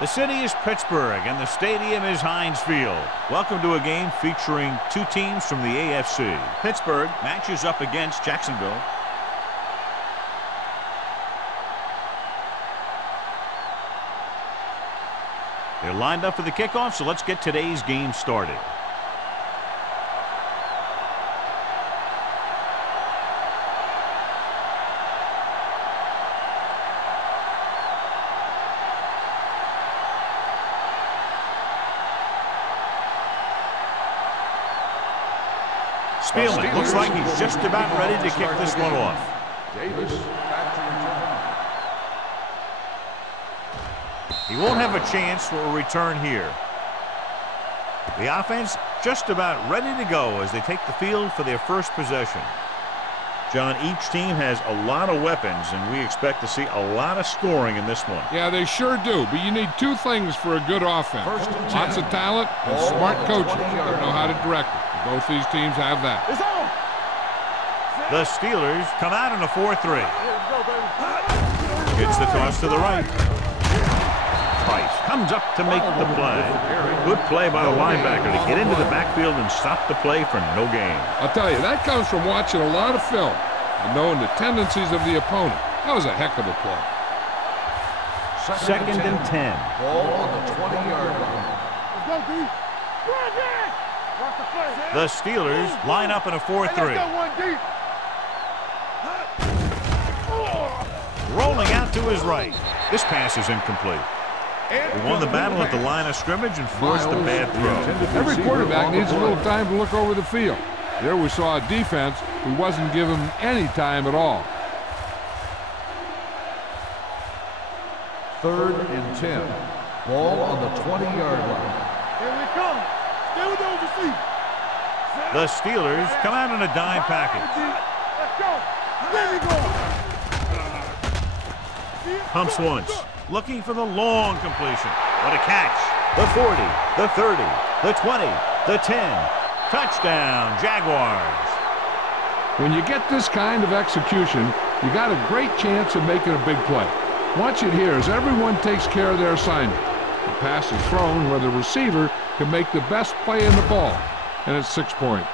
The city is Pittsburgh, and the stadium is Heinz Field. Welcome to a game featuring two teams from the AFC. Pittsburgh matches up against Jacksonville. They're lined up for the kickoff, so let's get today's game started. Spielman looks like he's just about ready to kick this one off. He won't have a chance for a return here. The offense just about ready to go as they take the field for their first possession. John, each team has a lot of weapons, and we expect to see a lot of scoring in this one. Yeah, they sure do, but you need two things for a good offense. Lots of talent and smart coaches that know how to direct it. Both these teams have that. The Steelers come out in a 4-3. Gets the toss to the right. Price comes up to make the play. Good play by the linebacker to get into the backfield and stop the play for no gain. I'll tell you, that comes from watching a lot of film and knowing the tendencies of the opponent. That was a heck of a play. Second and 10. Ball on the 20-yard line. The Steelers line up in a 4-3. Rolling out to his right. This pass is incomplete. He won the battle at the line of scrimmage and forced a bad throw. Every quarterback needs a little time to look over the field. There we saw a defense who wasn't given any time at all. Third and 10. Ball on the 20-yard line. Here we come. Stay with those receivers. The Steelers come out in a dime package. Let's go. There we go. Pumps once. Looking for the long completion. What a catch. The 40, the 30, the 20, the 10. Touchdown, Jaguars. When you get this kind of execution, you got a great chance of making a big play. Watch it here as everyone takes care of their assignment. The pass is thrown where the receiver can make the best play in the ball, and it's 6 points.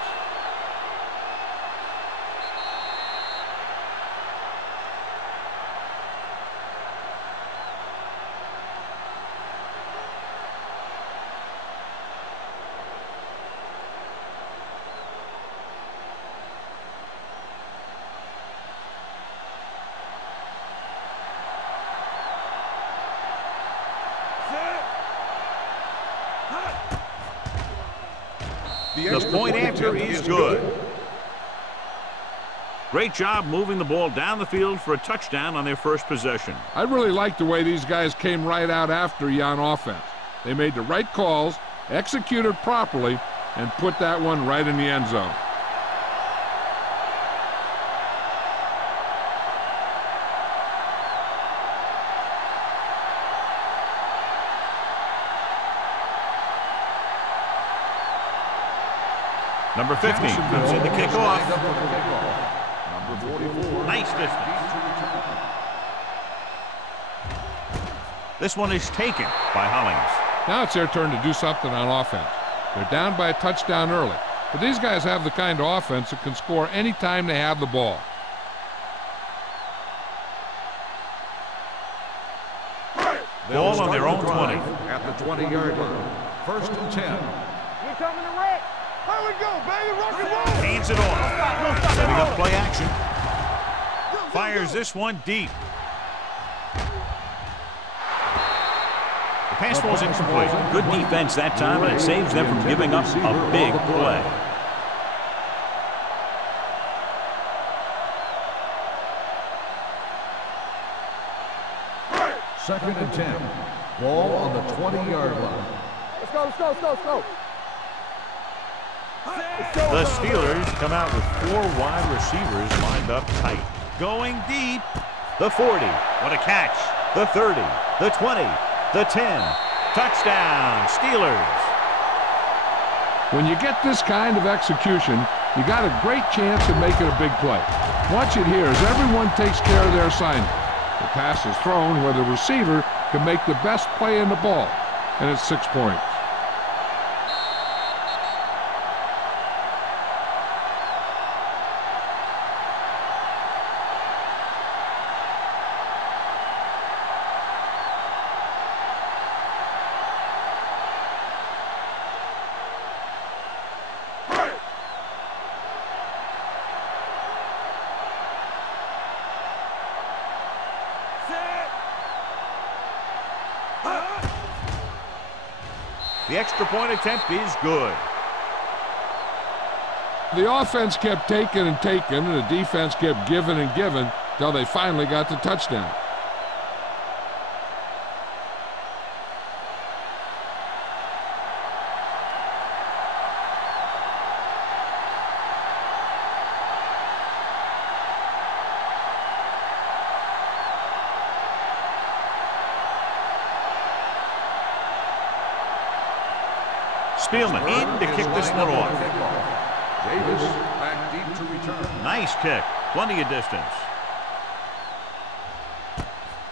The point after is good. Great job moving the ball down the field for a touchdown on their first possession. I really like the way these guys came right out after you on offense. They made the right calls, executed properly, and put that one right in the end zone. Number 50 comes in to kick off. Number 44. Nice distance. This one is taken by Hollings. Now it's their turn to do something on offense. They're down by a touchdown early, but these guys have the kind of offense that can score any time they have the ball. Ball on their own 20. At the 20-yard line. First and 10. We coming to wreck. Here we go, baby. Rock and roll. Hands it off. Setting up play action. Fires this one deep. The pass falls incomplete. Good defense that time, and it saves them from giving up a big play. Second and 10. Ball on the 20-yard line. Let's go, let's go, let's go, let's go. The Steelers come out with 4 wide receivers lined up tight. Going deep. The 40. What a catch. The 30. The 20. The 10. Touchdown, Steelers. When you get this kind of execution, you got a great chance of making a big play. Watch it here as everyone takes care of their assignment. The pass is thrown where the receiver can make the best play in the ball, and it's 6 points. The extra point attempt is good. The offense kept taking and taking, and the defense kept giving and giving until they finally got the touchdown. Spielman in to kick this one off. Davis back deep to return. Nice kick. Plenty of distance.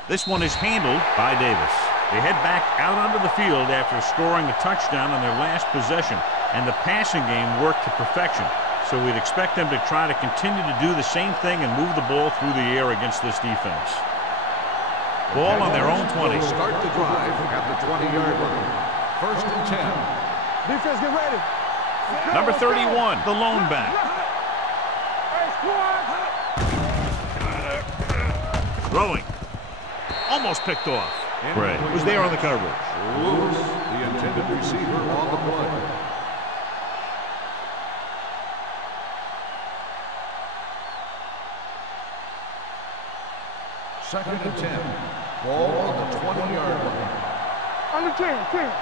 This one is handled by Davis. They head back out onto the field after scoring a touchdown on their last possession, and the passing game worked to perfection. So we'd expect them to try to continue to do the same thing and move the ball through the air against this defense. Ball on their own 20. Start the drive at the 20-yard line. 1st and 10. Defense, get ready. Number 31, the lone back. Throwing. Almost picked off. Gray was there on the coverage. Lewis, the intended receiver, on the play. Second and 10. Ball on the 20-yard line. On the 10.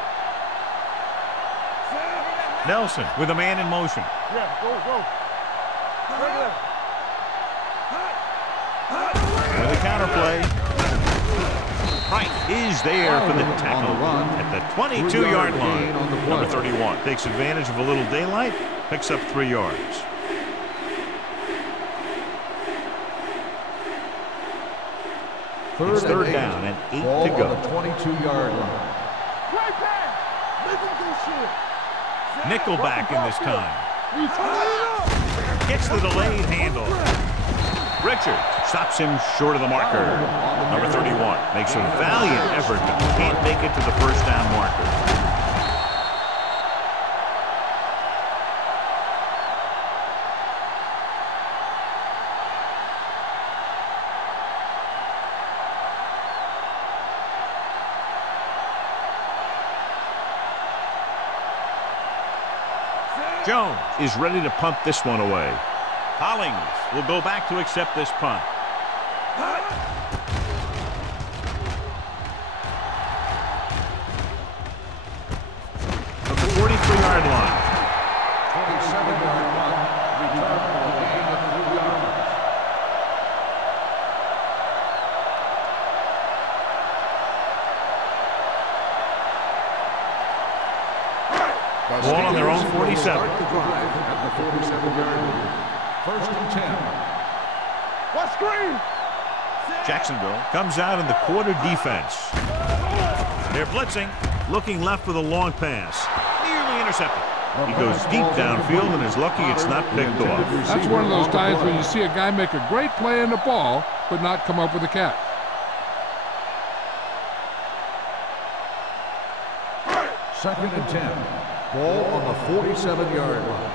Nelson with a man in motion. Yeah, go. With a counter play. Wright is there for the tackle at the 22-yard line. Number 31 takes advantage of a little daylight, picks up 3 yards. It's third down and 8 to go. On the 22-yard line. Right pass. Listen to this shit. Nickelback in this time. Gets the delayed handle. Richard stops him short of the marker. Number 31 makes a valiant effort but can't make it to the first down marker. Jones is ready to punt this one away. Hollings will go back to accept this punt. From the 43-yard line. 27-yard punt. Return for a gain of 3 yards. Ball on their own 47. Start the drive at the 47-yard line. 1st and 10. What screen? Jacksonville comes out in the quarter defense. They're blitzing, looking left for the long pass. Nearly intercepted. He goes deep downfield and is lucky it's not picked off. That's one of those times when you see a guy make a great play in the ball, but not come up with a catch. Second and 10. Ball on the 47-yard line.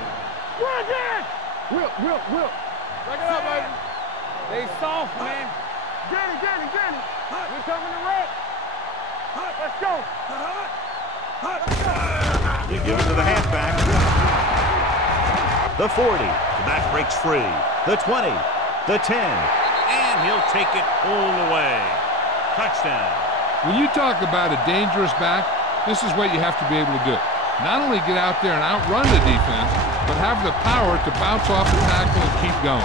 Run again! Will. Break it up, baby. They soft, man. Get it. We're coming to wreck. Let's go. You give it to the halfback. The 40. The back breaks free. The 20. The 10. And he'll take it all the way. Touchdown. When you talk about a dangerous back, this is what you have to be able to do. Not only get out there and outrun the defense, but have the power to bounce off the tackle and keep going.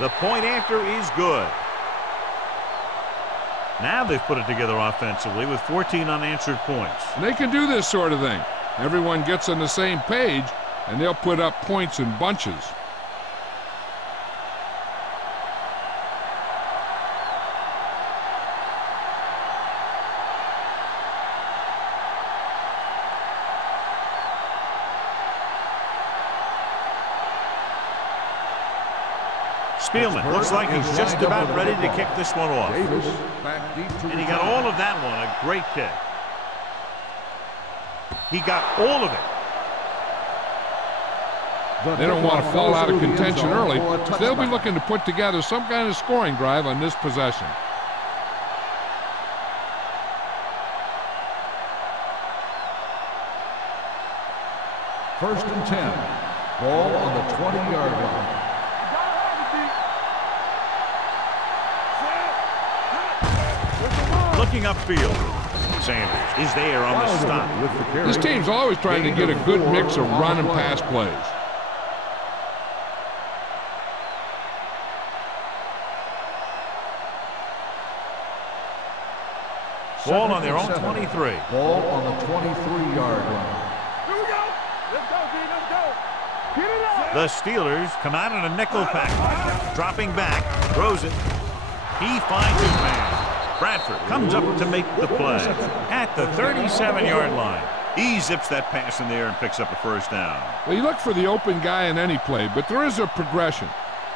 The point after is good. Now they've put it together offensively with 14 unanswered points. And they can do this sort of thing. Everyone gets on the same page, and they'll put up points in bunches. Spielman looks like he's just about ready to kick this one off. And he got all of that one. A great kick. He got all of it. They don't want to fall out of contention early, so they'll be looking to put together some kind of scoring drive on this possession. First and 10. Ball on the 20-yard line. Looking upfield. Sanders is there on the stop. This team's always trying to get a good mix of run and pass plays. Ball on their own 23. Ball on the 23-yard line. Here we go. Let's go, D. Let's go. Get it up. The Steelers come out in a nickel package. Dropping back. Throws it. He finds his man. Bradford comes up to make the play at the 37-yard line. He zips that pass in there and picks up a first down. Well, you look for the open guy in any play, but there is a progression.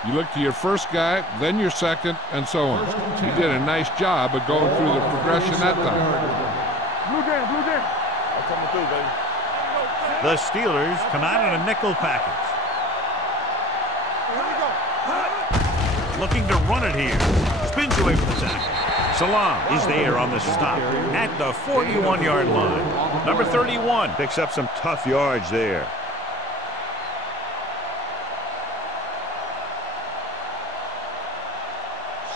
You look to your first guy, then your second, and so on. He did a nice job of going through the progression that time. Blue game, blue game. I'm coming through, baby. The Steelers come out in a nickel package. Here we go. Looking to run it here. Spins away from the tackle. Salam is there on the stop at the 41-yard line. Number 31 picks up some tough yards there.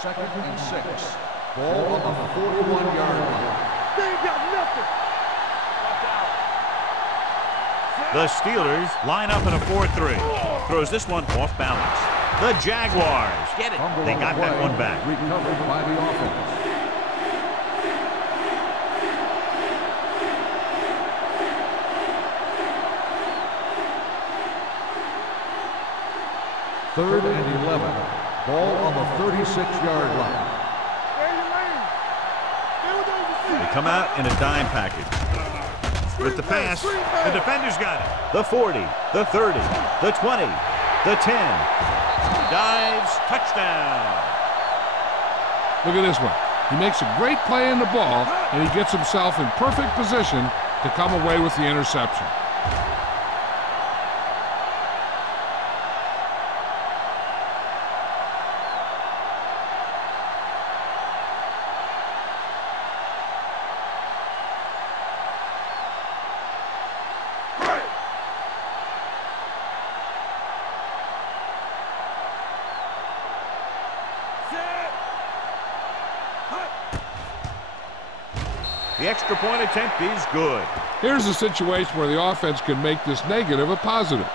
Second and 6. Ball on the 41-yard line. They ain't got nothing. The Steelers line up in a 4-3. Throws this one off balance. The Jaguars get it. They got that one back. Recovered by the offense. Third and 11. Ball on the 36-yard line. They come out in a dime package. With the pass, the defender's got it. The 40, the 30, the 20, the 10. Dives, touchdown. Look at this one. He makes a great play in the ball, and he gets himself in perfect position to come away with the interception. The extra point attempt is good. Here's a situation where the offense can make this negative a positive.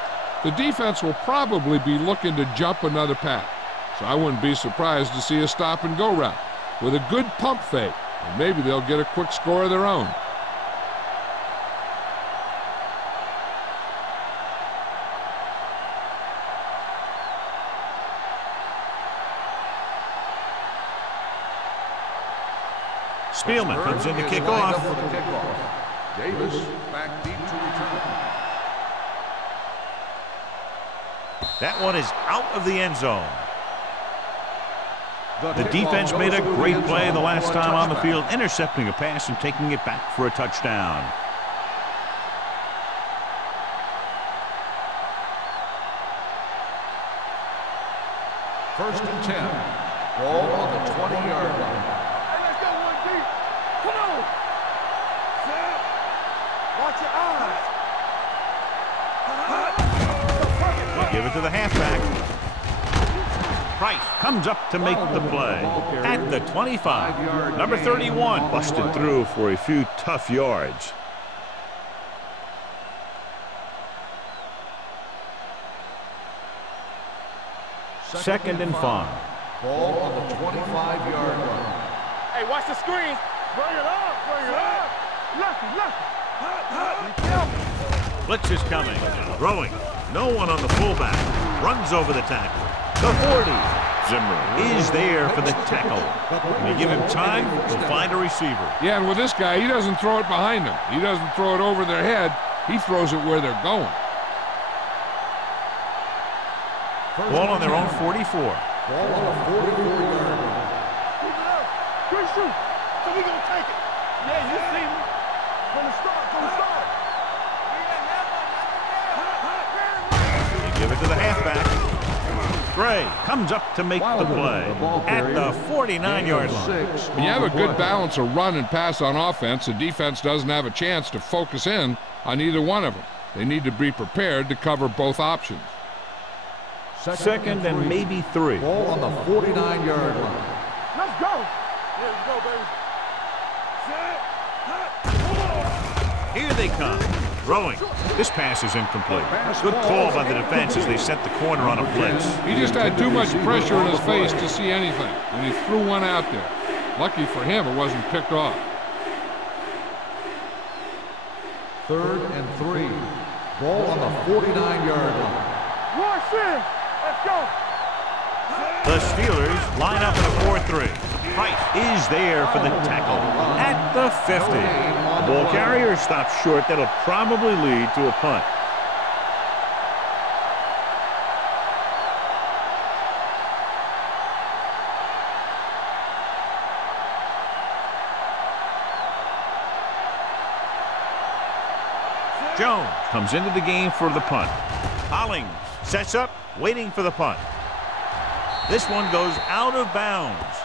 The defense will probably be looking to jump another pack, so I wouldn't be surprised to see a stop-and-go route with a good pump fake, and maybe they'll get a quick score of their own. Spielman comes in to kick off. Davis back deep to return. That one is out of the end zone. The defense made a great play the last time on the field, intercepting a pass and taking it back for a touchdown. First and 10. Ball on the 20-yard line. Give it to the halfback. Price comes up to make the play at the 25. Number 31 busted through for a few tough yards. 2nd and 5. Ball on the 25-yard line. Hey, watch the screen. Bring it up, bring it up. Lucky. Blitz is coming. Throwing. No one on the fullback. Runs over the tackle. The 40. Zimmer is there for the tackle. When you give him time, he'll find a receiver. Yeah, and with this guy, he doesn't throw it behind them. He doesn't throw it over their head. He throws it where they're going. Ball on their own 44. Ball on the 44-yard line. Good shoot. So we gonna take it. Yeah, you see me. From the start, They give it to the halfback. Gray comes up to make the play at the 49-yard line. When you have a good balance of run and pass on offense, the defense doesn't have a chance to focus in on either one of them. They need to be prepared to cover both options. 2nd and maybe 3. Ball on the 49-yard line. Let's go. Yeah, let's go, baby. Here they come. Throwing. This pass is incomplete. Good call by the defense as they sent the corner on a blitz. He just had too much pressure in his face to see anything, and he threw one out there. Lucky for him, it wasn't picked off. 3rd and 3. Ball on the 49-yard line. Rush in. Let's go. The Steelers line up in a 4-3. Price is there for the tackle at the 50. The ball carrier stops short. That'll probably lead to a punt. Jones comes into the game for the punt. Hollings sets up, waiting for the punt. This one goes out of bounds.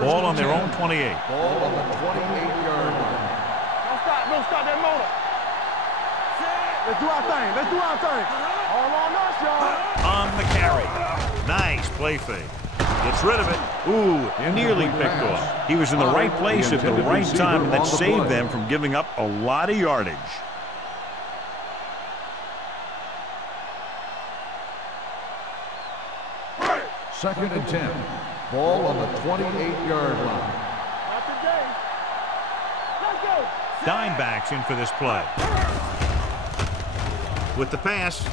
Ball on their own 28. Ball on the 28-yard line. Don't stop that motor. Let's do our thing. Let's do our thing. All on us, y'all. On the carry. Nice play fake. Gets rid of it. Ooh, nearly picked off. He was in the right place at the right time, and that saved them from giving up a lot of yardage. Second and 10. Ball on the 28-yard line. Not today. Let's go. Dime backs in for this play. With the pass.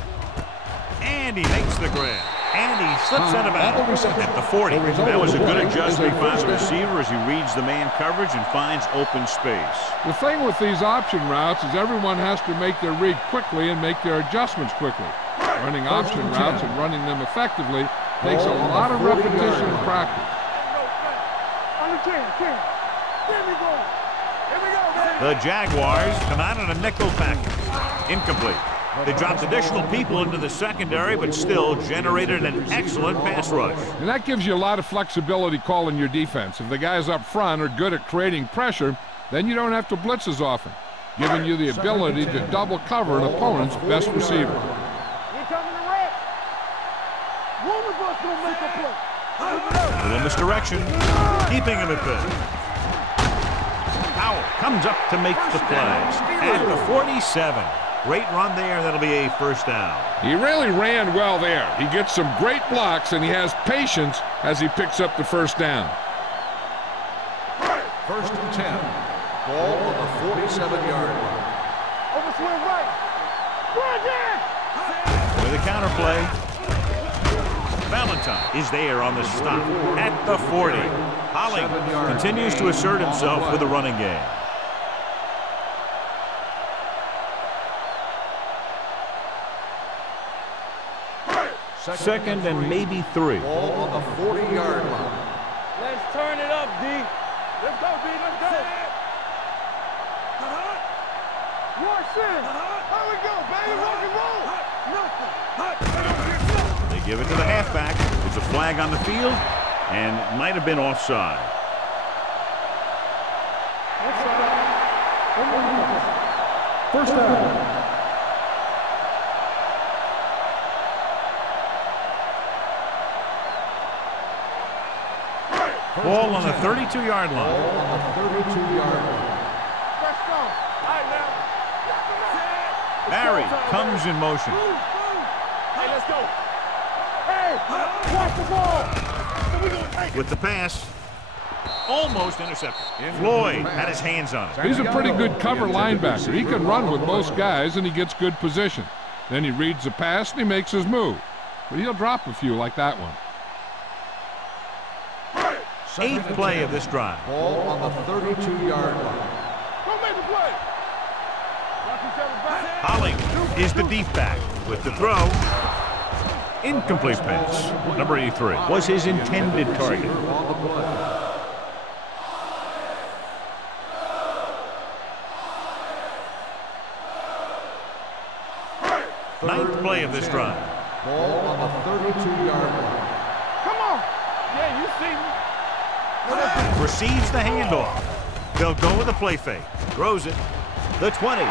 And he makes the grab. And he slips out of bounds at the 40. That was a good adjustment by the receiver as he reads the man coverage and finds open space. The thing with these option routes is everyone has to make their read quickly and make their adjustments quickly. Running option routes and running them effectively takes a lot of repetition and practice. The Jaguars come out in a nickel package. Incomplete. They dropped additional people into the secondary, but still generated an excellent pass rush. And that gives you a lot of flexibility calling your defense. If the guys up front are good at creating pressure, then you don't have to blitz as often, giving you the ability to double cover an opponent's best receiver. A little misdirection, keeping him at bay. Powell comes up to make the play at the 47. Great run there. That'll be a first down. He really ran well there. He gets some great blocks, and he has patience as he picks up the first down. 1st and 10. Ball on the 47-yard line. Overswing right. With a counter play. Valentine is there on the stop at the 40. Hollings continues to assert himself with a running game. Second and maybe 3. Ball on the 40-yard line. Let's turn it up, D. Let's go, D. Let's go. Rush in. Here we go, baby. Rock and roll. They give it to the halfback. There's a flag on the field, and it might have been offside. First down. Ball on the 32-yard line. Ball on the 32-yard line. Let's go. All right, now. Barry comes in motion. Hey, let's go. Hey, watch the ball. So we gonna take it. With the pass, almost intercepted. Floyd had his hands on it. He's a pretty good cover linebacker. He can run with most guys, and he gets good position. Then he reads the pass, and he makes his move. But he'll drop a few like that one. Eighth play of this drive. Ball on the 32-yard line. Go make the play. Watch each other back. Holling is the deep back with the throw. Incomplete pass. Number 83 was his intended target. On the play. Ninth play of this drive. Ball on the 32-yard line. Come on. Yeah, you see me. Receives the handoff. They'll go with a play fake. Throws it. The 20.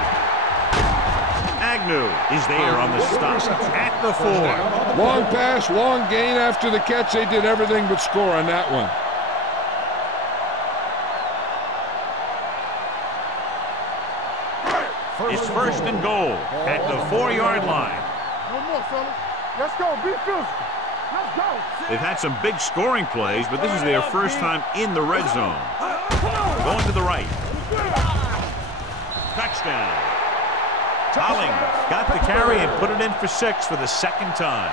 Agnew is there on the stop at the 4. Long pass, long gain after the catch. They did everything but score on that one. It's first and goal at the 4-yard line. No more, fellas. Let's go. Be physical. Let's go. They've had some big scoring plays, but this is their first time in the red zone. Going to the right. Touchdown. Holling got the carry and put it in for 6 for the second time.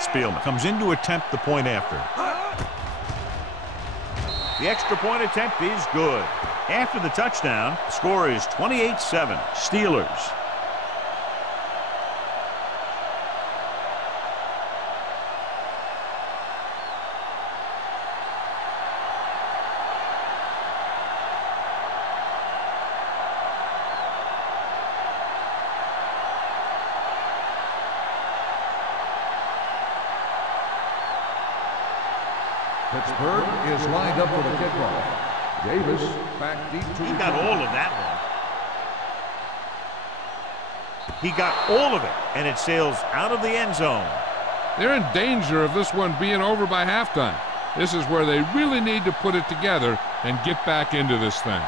Spielman comes in to attempt the point after. The extra point attempt is good. After the touchdown, the score is 28-7. Steelers. Pittsburgh is lined up for the kickoff. Davis back deep to He got all of that one. He got all of it, and it sails out of the end zone. They're in danger of this one being over by halftime. This is where they really need to put it together and get back into this thing.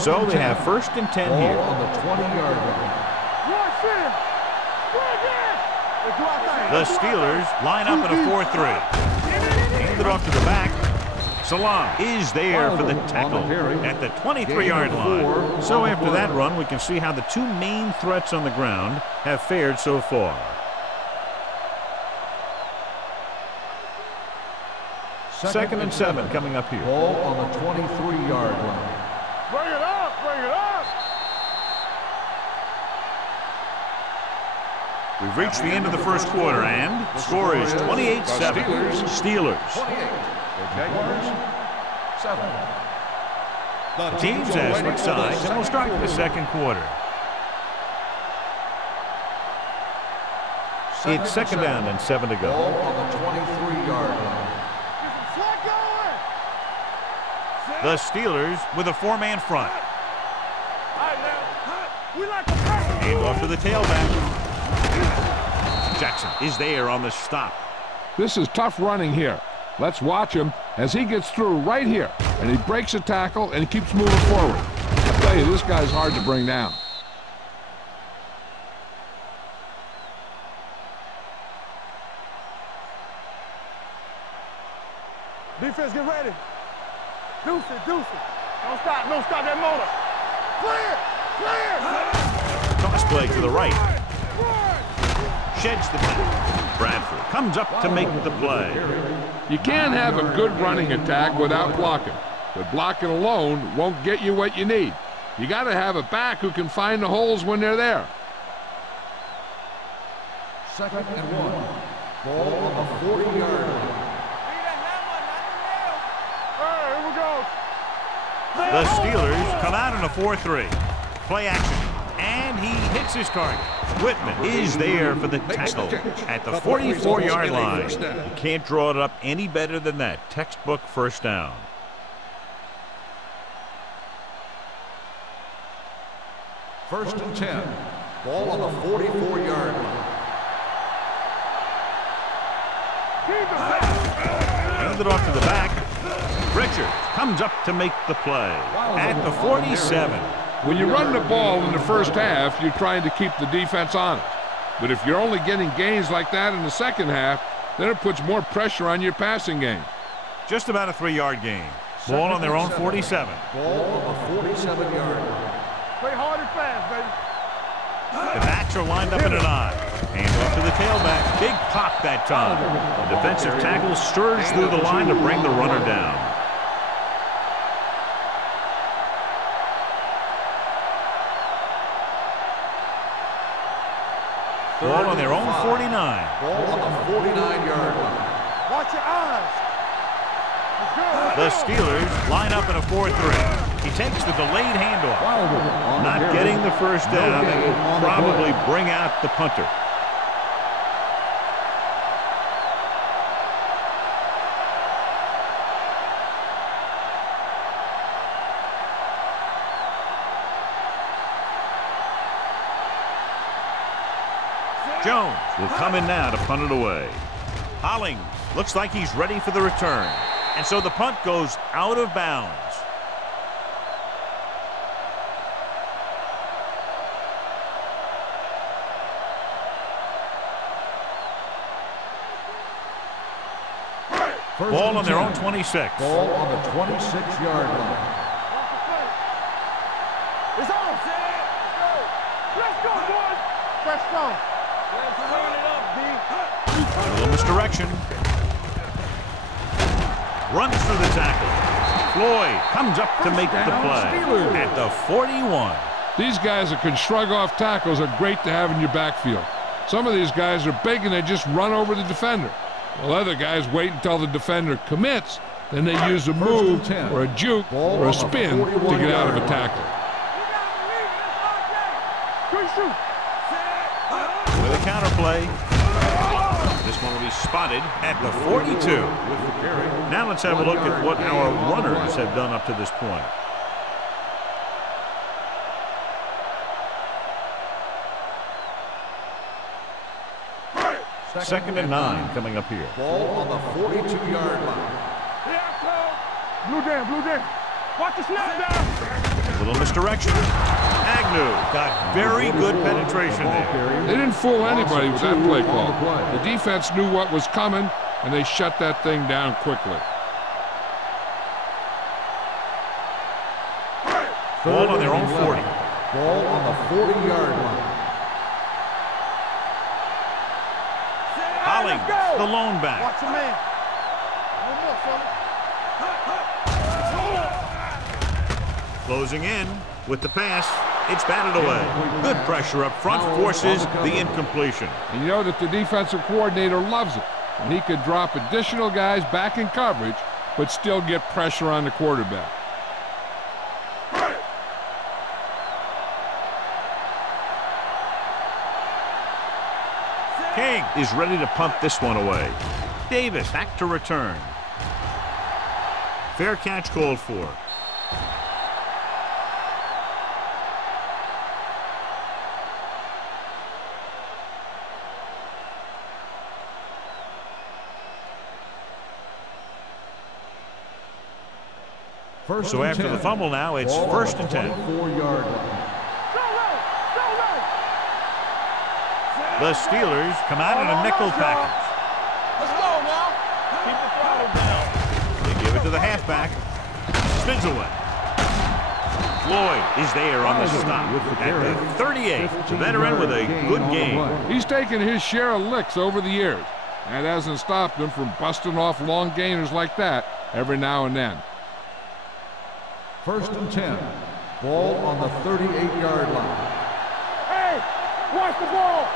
So they have first and 10 ball here. on the 20-yard line. The Steelers line up in a 4-3. Hand it off to the back. Salam is there for the tackle at the 23-yard line. So after that run, we can see how the two main threats on the ground have fared so far. Second and 7 coming up here. Ball on the 23-yard line. Bring it up. Bring it up. We've reached the end of the first quarter, and the score is 28-7. Steelers. 28. The Jaguars, 7. The teams have switched sides, and we'll start the second quarter. It's second down and 7 to go. Ball on the 23-yard line. The Steelers with a 4-man front. Hand off to the tailback. Jackson is there on the stop. This is tough running here. Let's watch him as he gets through right here. And he breaks a tackle and he keeps moving forward. I tell you, this guy's hard to bring down. Defense, get ready. Deuce it. Don't stop that motor. Clear. Toss play to the right. Sheds the tackle. Bradford comes up to make the play. You can't have a good running attack without blocking. But blocking alone won't get you what you need. You got to have a back who can find the holes when they're there. 2nd and 1. Ball on the 40-yard line. The Steelers come out in a 4-3. Play action. And he hits his target. Whitman is there for the tackle at the 44-yard line. You can't draw it up any better than that. Textbook first down. First and 10. Ball on the 44-yard line. Hand it off to the back. Richards comes up to make the play at the 47. When you run the ball in the first half, you're trying to keep the defense honest. But if you're only getting gains like that in the second half, then it puts more pressure on your passing game. Just about a 3-yard gain. Ball on their own 47. Ball on the 47-yard line. Play hard and fast, baby. The backs are lined up in an I. Hand off to the tailback. Big pop that time. The defensive tackle stirs through the line to bring the runner down. Ball on their own 49. Ball on the 49-yard line. Watch your eyes. The Steelers line up in a 4-3. He takes the delayed handoff. Not getting the first down. That will probably bring out the punter. Jones will come in now to punt it away. Hollings looks like he's ready for the return. And so the punt goes out of bounds. Ball on their own 26. Ball on the 26-yard line. It's on. Let's go, boys. Let's go. Let's turn it up, B. A little misdirection. Runs through the tackle. Floyd comes up to make the play at the 41. These guys that can shrug off tackles are great to have in your backfield. Some of these guys are big and they just run over the defender. While other guys wait until the defender commits, then they use a move or a juke or a spin to get out of a tackle. With a counterplay. This one will be spotted at the 42. Now let's have a look at what our runners have done up to this point. Second and 9 coming up here. Ball on the 42-yard line. Blue down. Watch the snap down. A little misdirection. Agnew got very good penetration there. They didn't fool anybody with that play call. The defense knew what was coming, and they shut that thing down quickly. Ball on their own 40. Ball on the 40-yard line. Hollings, the lone back. Watch your man. One more, fella. Closing in with the pass. It's batted away. Good pressure up front forces the incompletion. And you know that the defensive coordinator loves it. And he could drop additional guys back in coverage, but still get pressure on the quarterback. King is ready to punt this one away. Davis back to return. Fair catch called for. So after the fumble now, it's first and 10. 24-yard line. The Steelers come out in a nickel package. Let's go now. Keep the throttle down. They give it to the halfback. Spins away. Floyd is there on the stop at the 38. The veteran with a good game. He's taken his share of licks over the years. That hasn't stopped him from busting off long gainers like that every now and then. First and 10. Ball on the 38-yard line. Hey, watch the ball.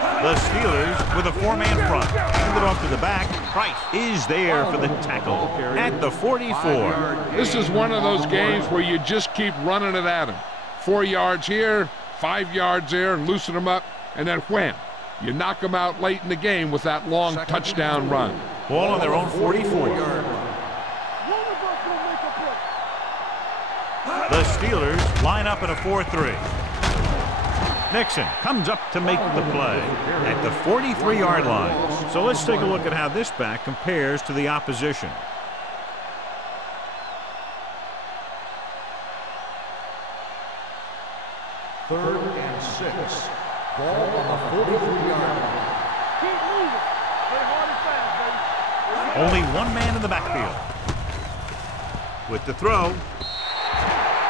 The Steelers with a 4-man front. Hand it off to the back. Price is there for the tackle at the 44. This is one of those games where you just keep running it at him. 4 yards here, 5 yards there, and loosen them up, and then wham. You knock them out late in the game with that long touchdown run. Ball on their own 44. The Steelers line up in a 4-3. Nixon comes up to make the play at the 43-yard line. So let's take a look at how this back compares to the opposition. Third and 6. Ball on the 43-yard line. Keep moving. Play hard and fast, baby. Only one man in the backfield. With the throw.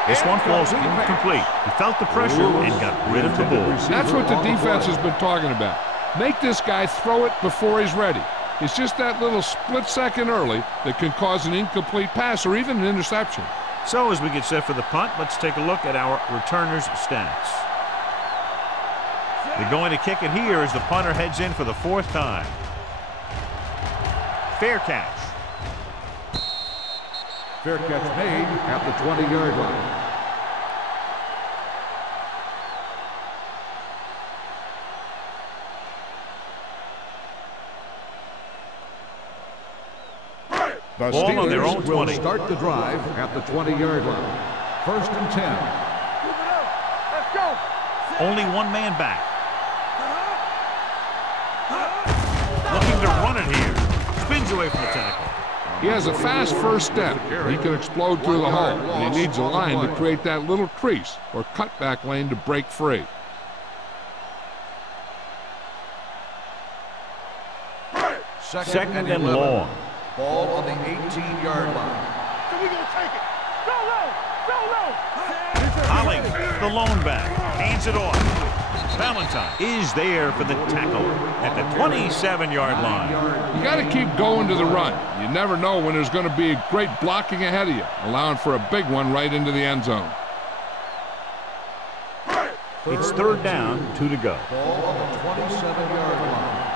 This one falls incomplete. He felt the pressure and got rid of the ball. That's what the defense has been talking about. Make this guy throw it before he's ready. It's just that little split second early that can cause an incomplete pass or even an interception. So as we get set for the punt, let's take a look at our returners' stats. They're going to kick it here as the punter heads in for the 4th time. Fair catch. Fair catch made at the 20-yard line. The Ball on their own Steelers will 20. start the drive at the 20-yard line. 1st and 10. Let's go. Only one man back. Looking to run it here. Spins away from the tackle. He has a fast first step. He can explode through the hole, and he needs a line to create that little crease or cutback lane to break free. Second and long. Ball on the 18-yard line. So we gonna take it. Go low. Go low. Holling, the lone back, hands it off. Valentine is there for the tackle at the 27-yard line. You got to keep going to the run. You never know when there's going to be great blocking ahead of you, allowing for a big one right into the end zone. It's 3rd down, 2 to go. Ball on the 27-yard line.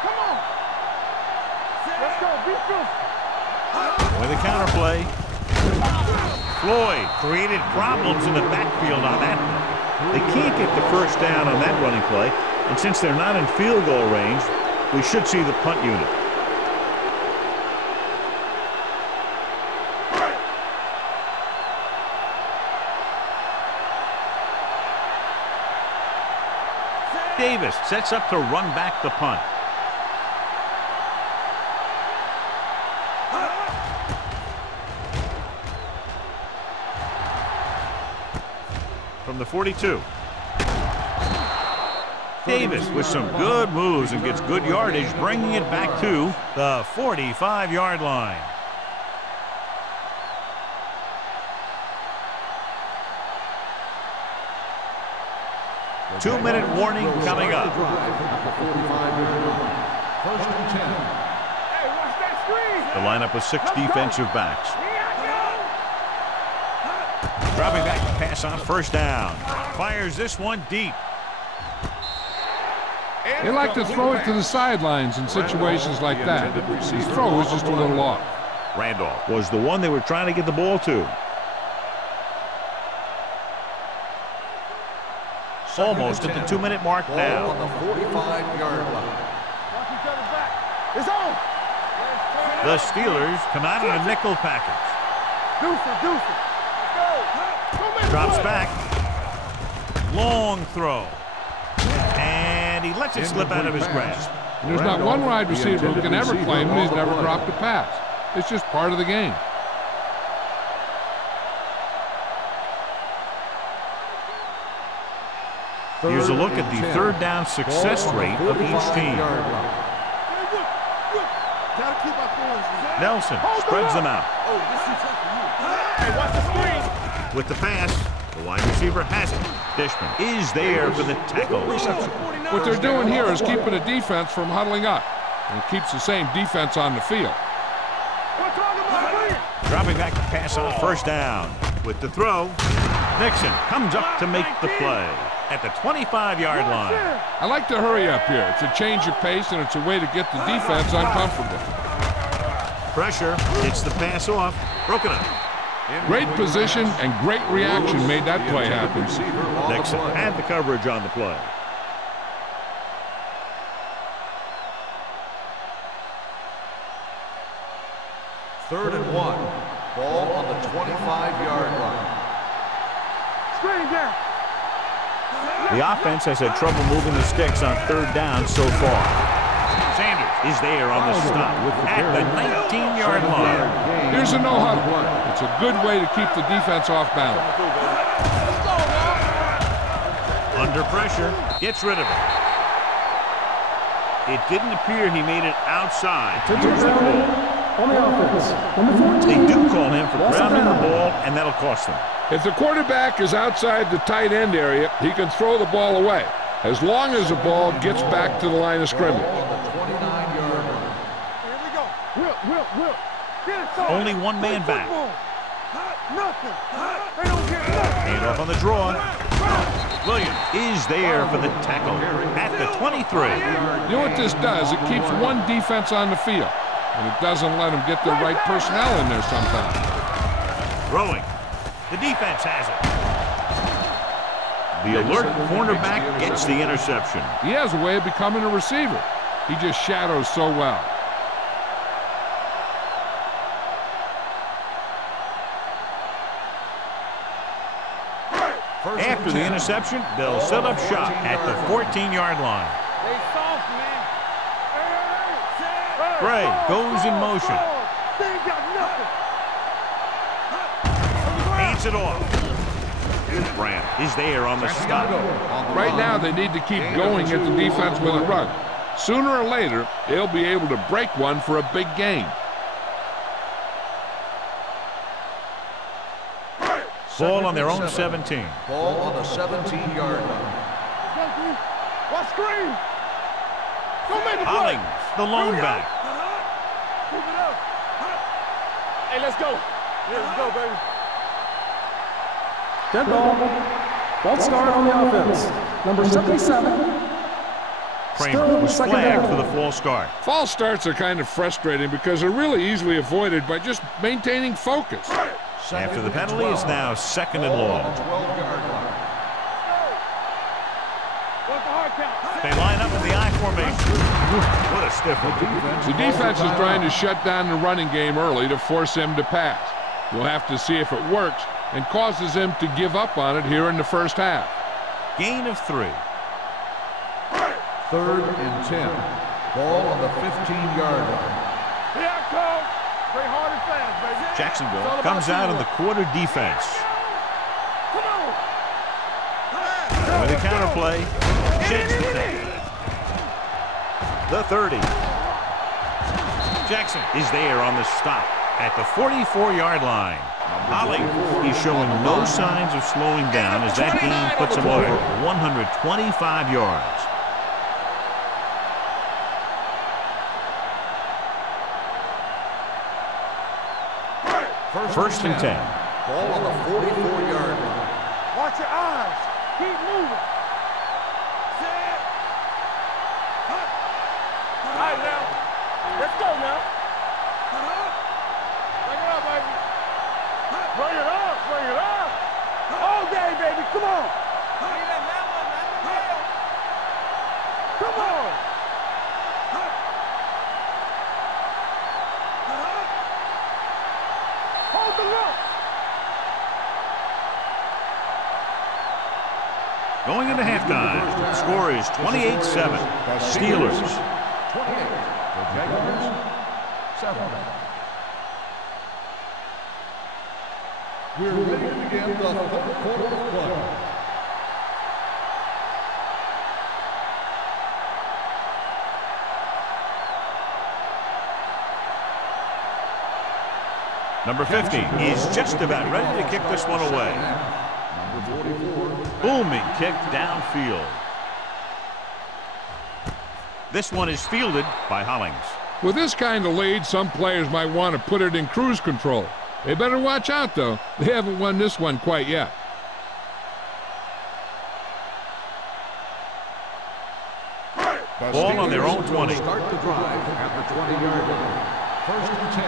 Come on. Let's go. Be true. With a counter play. Floyd created problems in the backfield on that one. They can't get the first down on that running play, and since they're not in field goal range, we should see the punt unit. Davis sets up to run back the punt. From the 42. Davis with some good moves and gets good yardage, bringing it back to the 45-yard line. Two-minute warning coming up. 1st and 10. Hey, watch that screen. The lineup with 6 defensive backs. Dropping back to pass on 1st down. Fires this one deep. They like to throw it to the sidelines in situations like that. His throw was just a little off. Randolph was the one they were trying to get the ball to. Almost at the 2-minute mark Ball now. on the 45-yard line. Watch each other back. It's on. The Steelers come out in a nickel package. Deuce it. Let's go. Drops back. Long throw. And he lets it slip out of his grasp. And there's not one wide receiver who can ever claim that he's never dropped a pass. It's just part of the game. Here's a look at the 3rd down success rate of each team. Nelson spreads them out. Hey, watch the screen. With the pass, the wide receiver has it. Dishman is there for the tackle. What they're doing here is keeping the defense from huddling up. And it keeps the same defense on the field. Dropping back to pass on 1st down. With the throw, Nixon comes up to make the play at the 25-yard line. I like to hurry up here. It's a change of pace, and it's a way to get the defense uncomfortable. Pressure, gets the pass off, broken up. Great position and great reaction made that play happen. Nixon had the coverage on the play. Third and 1. Ball on the 25-yard line. Screen down. The offense has had trouble moving the sticks on third down so far. Sanders is there on the stop at the 19-yard line. Here's a no-huddle. It's a good way to keep the defense off balance. Under pressure, gets rid of it. It didn't appear he made it outside. Here's the call. On the offense, number 14. They do call him for grounding the ball, and that'll cost them. If the quarterback is outside the tight end area, he can throw the ball away, as long as the ball gets back to the line of scrimmage. Only one man back. Nothing. They don't get nothing. Hand off on the draw. Williams is there for the tackle at the 23. You know what this does? It keeps one defense on the field, and it doesn't let them get the right personnel in there sometimes. Throwing. The defense has it. The alert cornerback gets the interception. He has a way of becoming a receiver. He just shadows so well. After the interception, they'll set up shop at the 14-yard line. They soft, man. Gray goes in motion. They ain't got nothing. Hands it off. Brand is there on the stop. Right now, they need to keep going at the defense with a run. Sooner or later, they'll be able to break one for a big gain. Ball on their own 17. Ball on the 17-yard line. What screen? Don't make a play. Hollings, the lone back. Keep it up. Hey, let's go. Let's go, baby. Dead ball. False start on the offense. Number 77. Kramer was flagged for the false start. False starts are kind of frustrating because they're really easily avoided by just maintaining focus. After the penalty, it's now second and long. They line up in the I formation. What a stiff one. The defense is trying to shut down the running game early to force him to pass. We'll have to see if it works and causes him to give up on it here in the first half. Gain of 3. Third and 10. Ball on the 15-yard line. Here I come. Play hard and fast, baby. Jacksonville comes out in the quarter defense. Come on. With a counter play, shakes the thing. The 30. Jackson is there on the stop at the 44-yard line. Hollings is showing no signs of slowing down as that gain puts him over 125 yards. First and 10. Ball on the 44-yard line. Watch your eyes. Keep moving. Set. All right, now. Let's go now. Bring it up, baby. Bring it up. Bring it up. All day, baby. Come on. Come on. Hold the look. Going into halftime, score is 28-7. Steelers. 28. The Jaguars, 7. We're ready to begin the third quarter of play. Number 50 is just about ready to kick this one away. Number 44. Booming kick downfield. This one is fielded by Hollings. With this kind of lead, some players might want to put it in cruise control. They better watch out, though. They haven't won this one quite yet. Ball on their own 20. Start the drive at the 20-yard line. First and 10.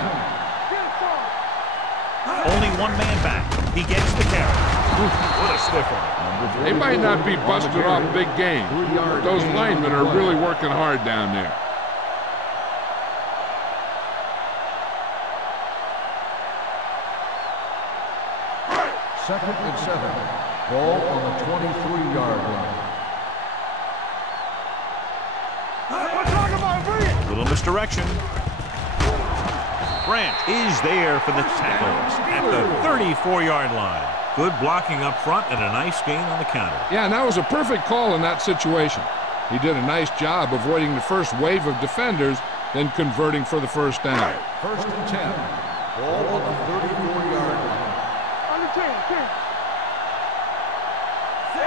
Only one man back. He gets the carry. What a stiff one. They might not be busted off big game, but those linemen are really working hard down there. Second and 7. Ball on the 23-yard line. Little misdirection. Branch is there for the tackle at the 34-yard line. Good blocking up front and a nice gain on the counter. Yeah, and that was a perfect call in that situation. He did a nice job avoiding the first wave of defenders, then converting for the first down. First and 10. Ball on the 34-yard line.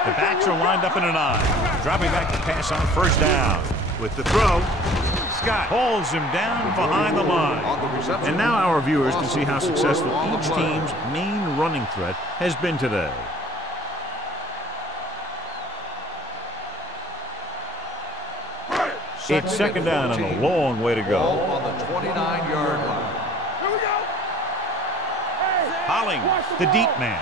The backs are lined up in an eye. Dropping back to pass on first down. With the throw, Scott holds him down behind the line. And now our viewers can see how successful each team's main running threat has been today. It's second down and a long way to go. Ball on the 29-yard line. Holling, the deep man.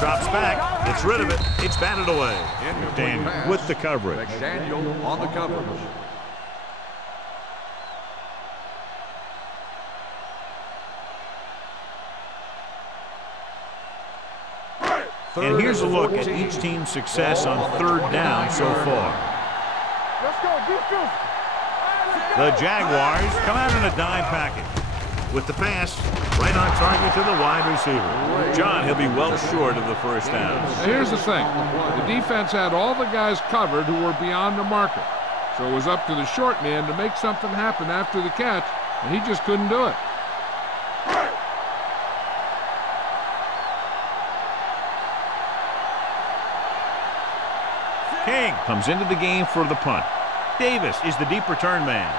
Drops back, gets rid of it, it's batted away. McDaniel with the coverage. McDaniel on the coverage. And here's a look at each team's success on third down so far. Let's go, defense. The Jaguars come out in a dime package. With the pass, right on target to the wide receiver. John, he'll be well short of the first down. Now here's the thing. The defense had all the guys covered who were beyond the marker. So it was up to the short man to make something happen after the catch, and he just couldn't do it. King comes into the game for the punt. Davis is the deep return man.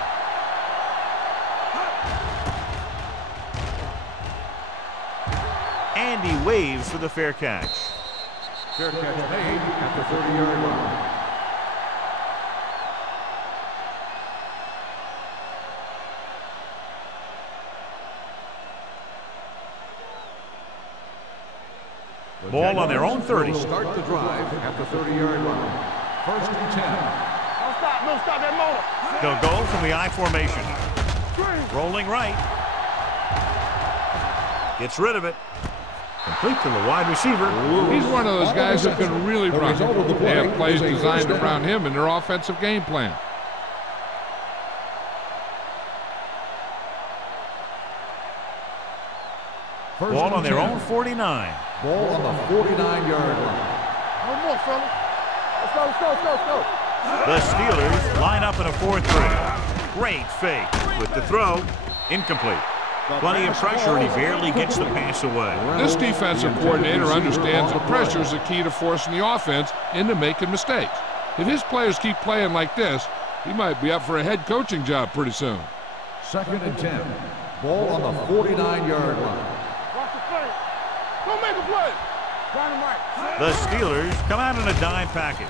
And he waves for the fair catch. Fair catch made at the 30-yard line. Ball on their own 30. Start the drive at the 30-yard line. First and 10. Don't stop that motor. They'll go from the I formation. Rolling right. Gets rid of it. Complete to the wide receiver. He's one of those guys who can really run. They have plays designed around him in their offensive game plan. Ball on their own 49. Ball on the 49-yard line. One more, fella. Let's go. The Steelers line up in a 4-3. Great fake with the throw. Incomplete. Plenty of pressure, and he barely gets the pass away. This defensive coordinator understands that pressure is the key to forcing the offense into making mistakes. If his players keep playing like this, he might be up for a head coaching job pretty soon. Second and 10. Ball on the 49-yard line. Watch the play. Don't make a play. Dynamite. The Steelers come out in a dime package.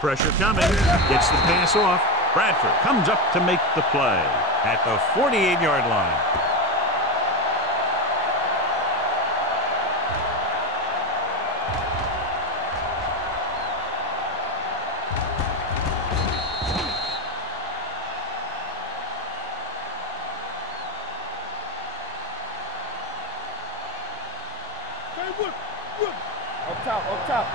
Pressure coming. Gets the pass off. Bradford comes up to make the play at the 48-yard line. Up top.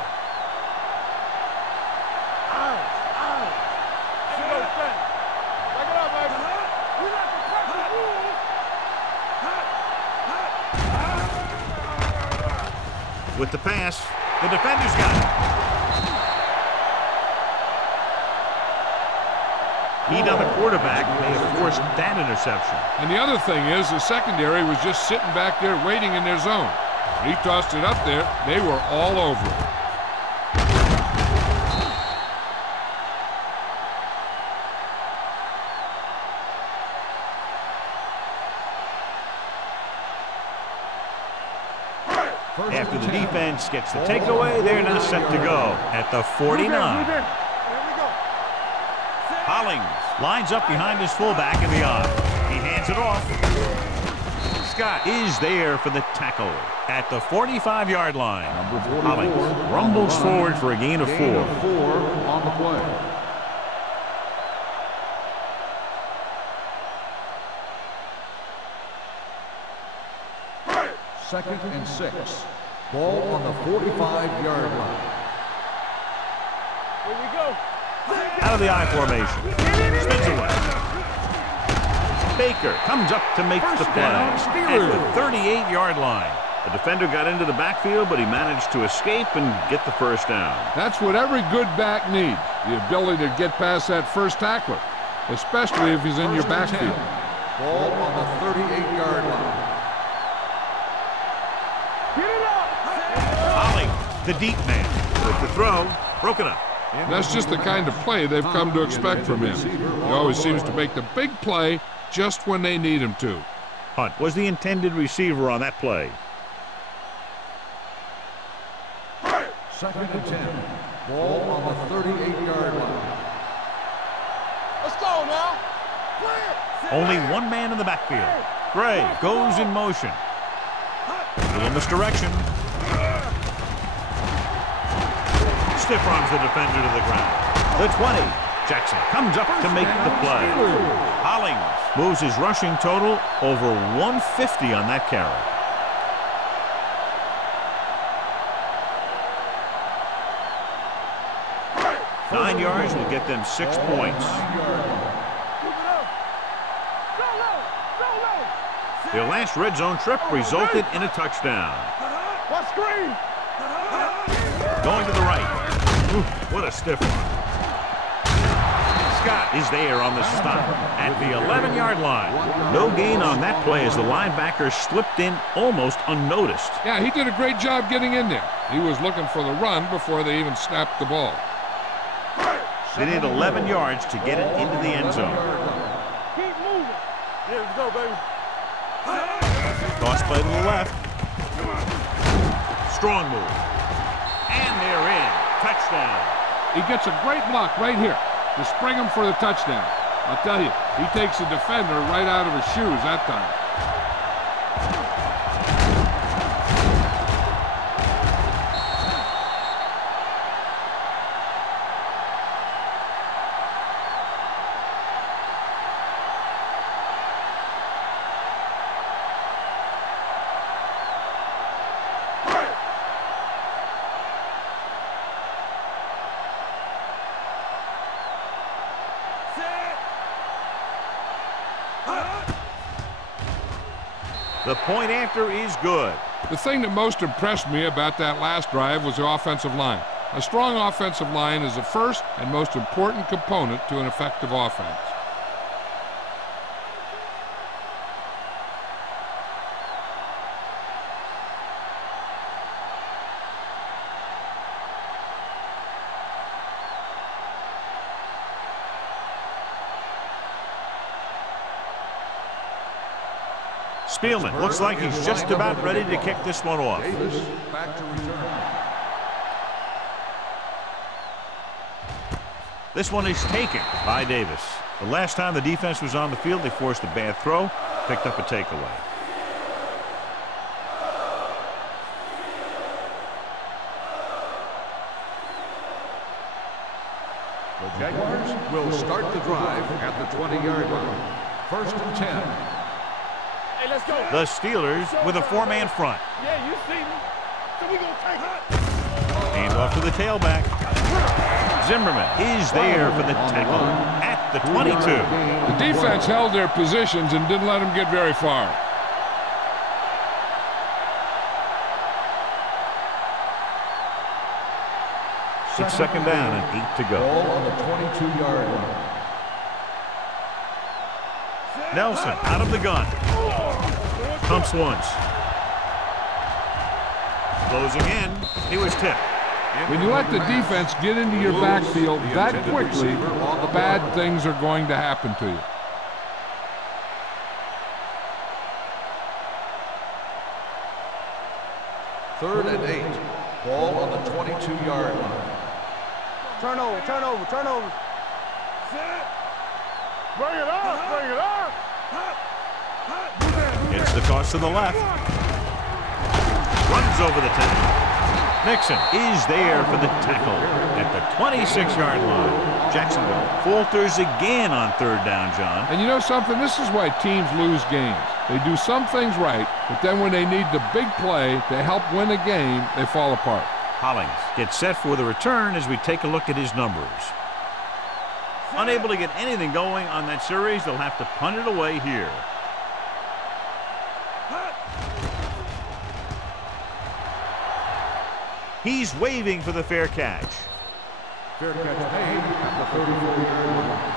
With the pass, the defender's got it. Heat on the quarterback may have forced that interception. And the other thing is the secondary was just sitting back there waiting in their zone. He tossed it up there. They were all over it. After the defense gets the takeaway, they're now set to go at the 49. Hollings lines up behind his fullback in the eye. He hands it off. Scott is there for the tackle at the 45-yard line. Hollings rumbles forward for a gain of 4. Gain of 4 on the play. Second and 6. Ball on the 45-yard line. Here we go. Out of the I formation. Spins away. Baker comes up to make the play at the 38-yard line. The defender got into the backfield, but he managed to escape and get the first down. That's what every good back needs, the ability to get past that first tackler, especially if he's in your backfield. Ball on the 38-yard line. Hollings, the deep man, with the throw, broken up. That's just the kind of play they've come to expect from him. He always seems to make the big play just when they need him to. Hunt was the intended receiver on that play. Second and 10. Ball on the 38-yard line. Let's go now. Only one man in the backfield. Gray goes in motion. A little misdirection. Stiff arms the defender to the ground. The 20. Jackson comes up to make the play. Hollings moves his rushing total over 150 on that carry. Nine yards will get them 6 points. Their last red zone trip resulted in a touchdown. What screen? Going to the right. Ooh, what a stiff one. Scott is there on the stop at the 11-yard line. No gain on that play as the linebacker slipped in almost unnoticed. Yeah, he did a great job getting in there. He was looking for the run before they even snapped the ball. They need 11 yards to get it into the end zone. Keep moving. Yeah, let's go, baby. Toss play to the left. Strong move. And they're in. Touchdown. He gets a great block right here to spring him for the touchdown. I'll tell you, he takes the defender right out of his shoes that time. The point after is good. The thing that most impressed me about that last drive was the offensive line. A strong offensive line is the first and most important component to an effective offense. Spielman looks like he's just about ready to kick this one off. Davis back to return. This one is taken by Davis. The last time the defense was on the field, they forced a bad throw, picked up a takeaway. The Jaguars will start the drive at the 20-yard line. First and 10. Hey, let's go. The Steelers with a 4-man front. Yeah, you see me. So we gonna take it. Hand off to the tailback. Zimmerman is there for the tackle at the 22. The defense held their positions and didn't let them get very far. It's second down and 8 to go. Ball on the 22-yard line. Nelson out of the gun. Pumps once. Closing in. He was tipped. When you let the defense get into your backfield that quickly, bad things are going to happen to you. Third and 8. Ball on the 22-yard line. Turnover, turnover, turnover. Bring it up, bring it up. It's the toss to the left. Runs over the tackle. Nixon is there for the tackle at the 26-yard line. Jacksonville falters again on third down, John. And you know something? This is why teams lose games. They do some things right, but then when they need the big play to help win a game, they fall apart. Hollings gets set for the return as we take a look at his numbers. Unable to get anything going on that series, they'll have to punt it away here. He's waving for the fair catch. Fair catch made at the 34-yard line.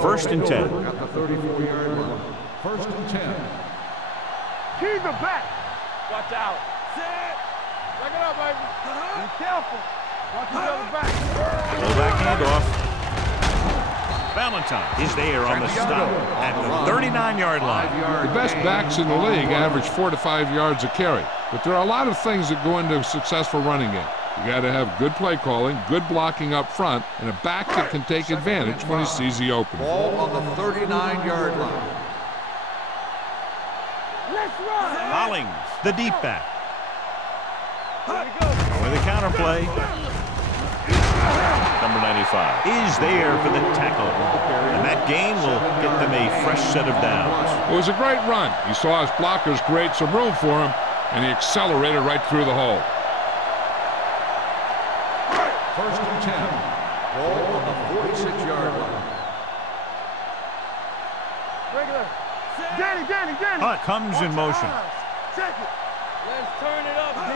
First and 10. At the 34-yard line. First and 10. Keep it back. Watch out. Sit. Back it up, baby. Be careful. Watch each other back. Pull back handoff. Valentine is there on the stop at the 39-yard line. The best backs in the league average 4 to 5 yards a carry, but there are a lot of things that go into a successful running game. You got to have good play calling, good blocking up front, and a back that can take advantage when he sees the opening. Ball on the 39-yard line. Let's run. Hollings, the deep back. With a counter play. Number 95 is there for the tackle. And that gain will get them a fresh set of downs. It was a great run. He saw his blockers create some room for him, and he accelerated right through the hole. First and 10. Ball on the 46-yard line. Regular. Danny. Hunt comes in motion. Check it. Let's turn it up, D.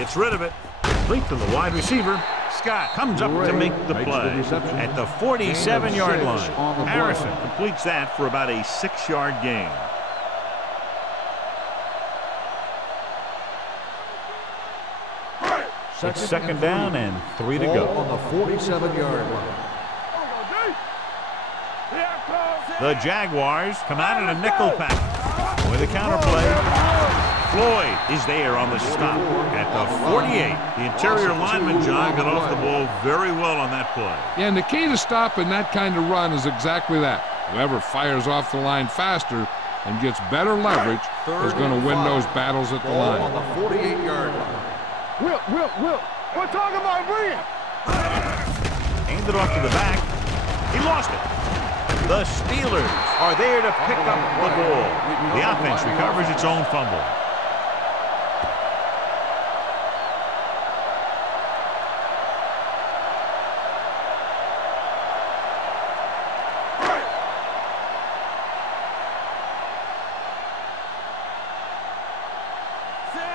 Gets rid of it. Complete to the wide receiver. Scott comes up to make the play at the 47-yard line. Harrison completes that for about a 6-yard gain. It's second down and 3 to go. On the 47-yard line. The Jaguars come out in a nickel pack with a counter play. Floyd is there on the stop at the 48. The interior lineman, John, got off the ball very well on that play. Yeah, and the key to stopping that kind of run is exactly that. Whoever fires off the line faster and gets better leverage is going to win those battles at the line. On the 48-yard line. Will. We're talking about bringing. Handed off to the back. He lost it. The Steelers are there to pick up the ball. The offense recovers its own fumble.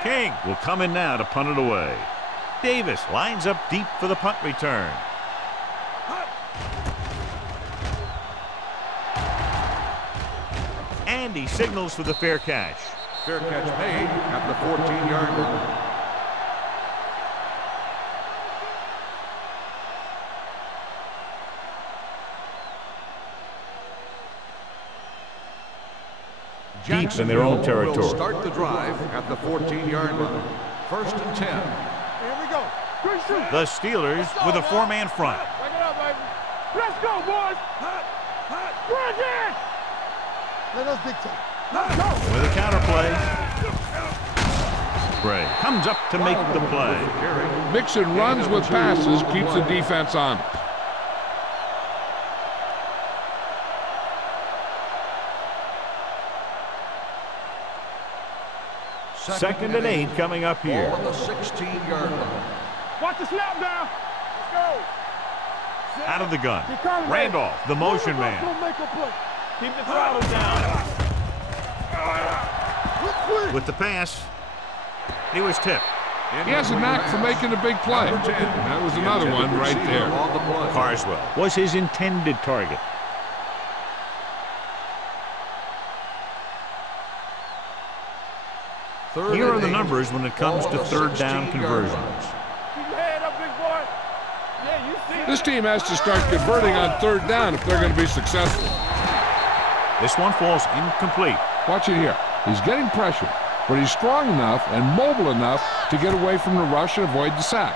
King will come in now to punt it away. Davis lines up deep for the punt return. And he signals for the fair catch. Fair catch made at the 14-yard line. Deep in their own territory. Will start the drive at the 14-yard line. First and 10. Here we go. Quick shoot. The Steelers with a 4-man front. Bring it up, baby. Let's go, boys. Bring it. Let us dictate. Let's go. With a counter play. Bray comes up to make the play. Mixing runs with passes keeps the defense on. Second and 8 coming up here. On the 16-yard line. Watch the snap down. Let's go. Out of the gun. Randolph, the motion man. Keep the throttle down. With the pass, he was tipped. He has a knack for making a big play. And that was another one right there. Carswell was his intended target. Here are the numbers when it comes to third down conversions. Keep your head up, big boy. Yeah, you see. This team has to start converting on third down if they're going to be successful. This one falls incomplete. Watch it here. He's getting pressure, but he's strong enough and mobile enough to get away from the rush and avoid the sack.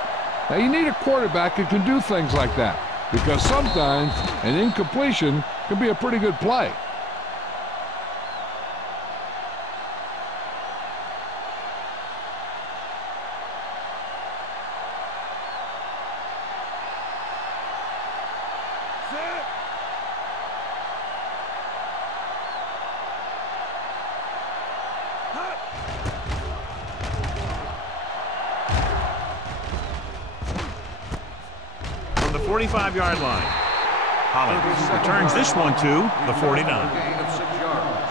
Now, you need a quarterback who can do things like that, because sometimes an incompletion can be a pretty good play. From the 45-yard line, Hollins returns this one to the 49. Gain of 6 yards.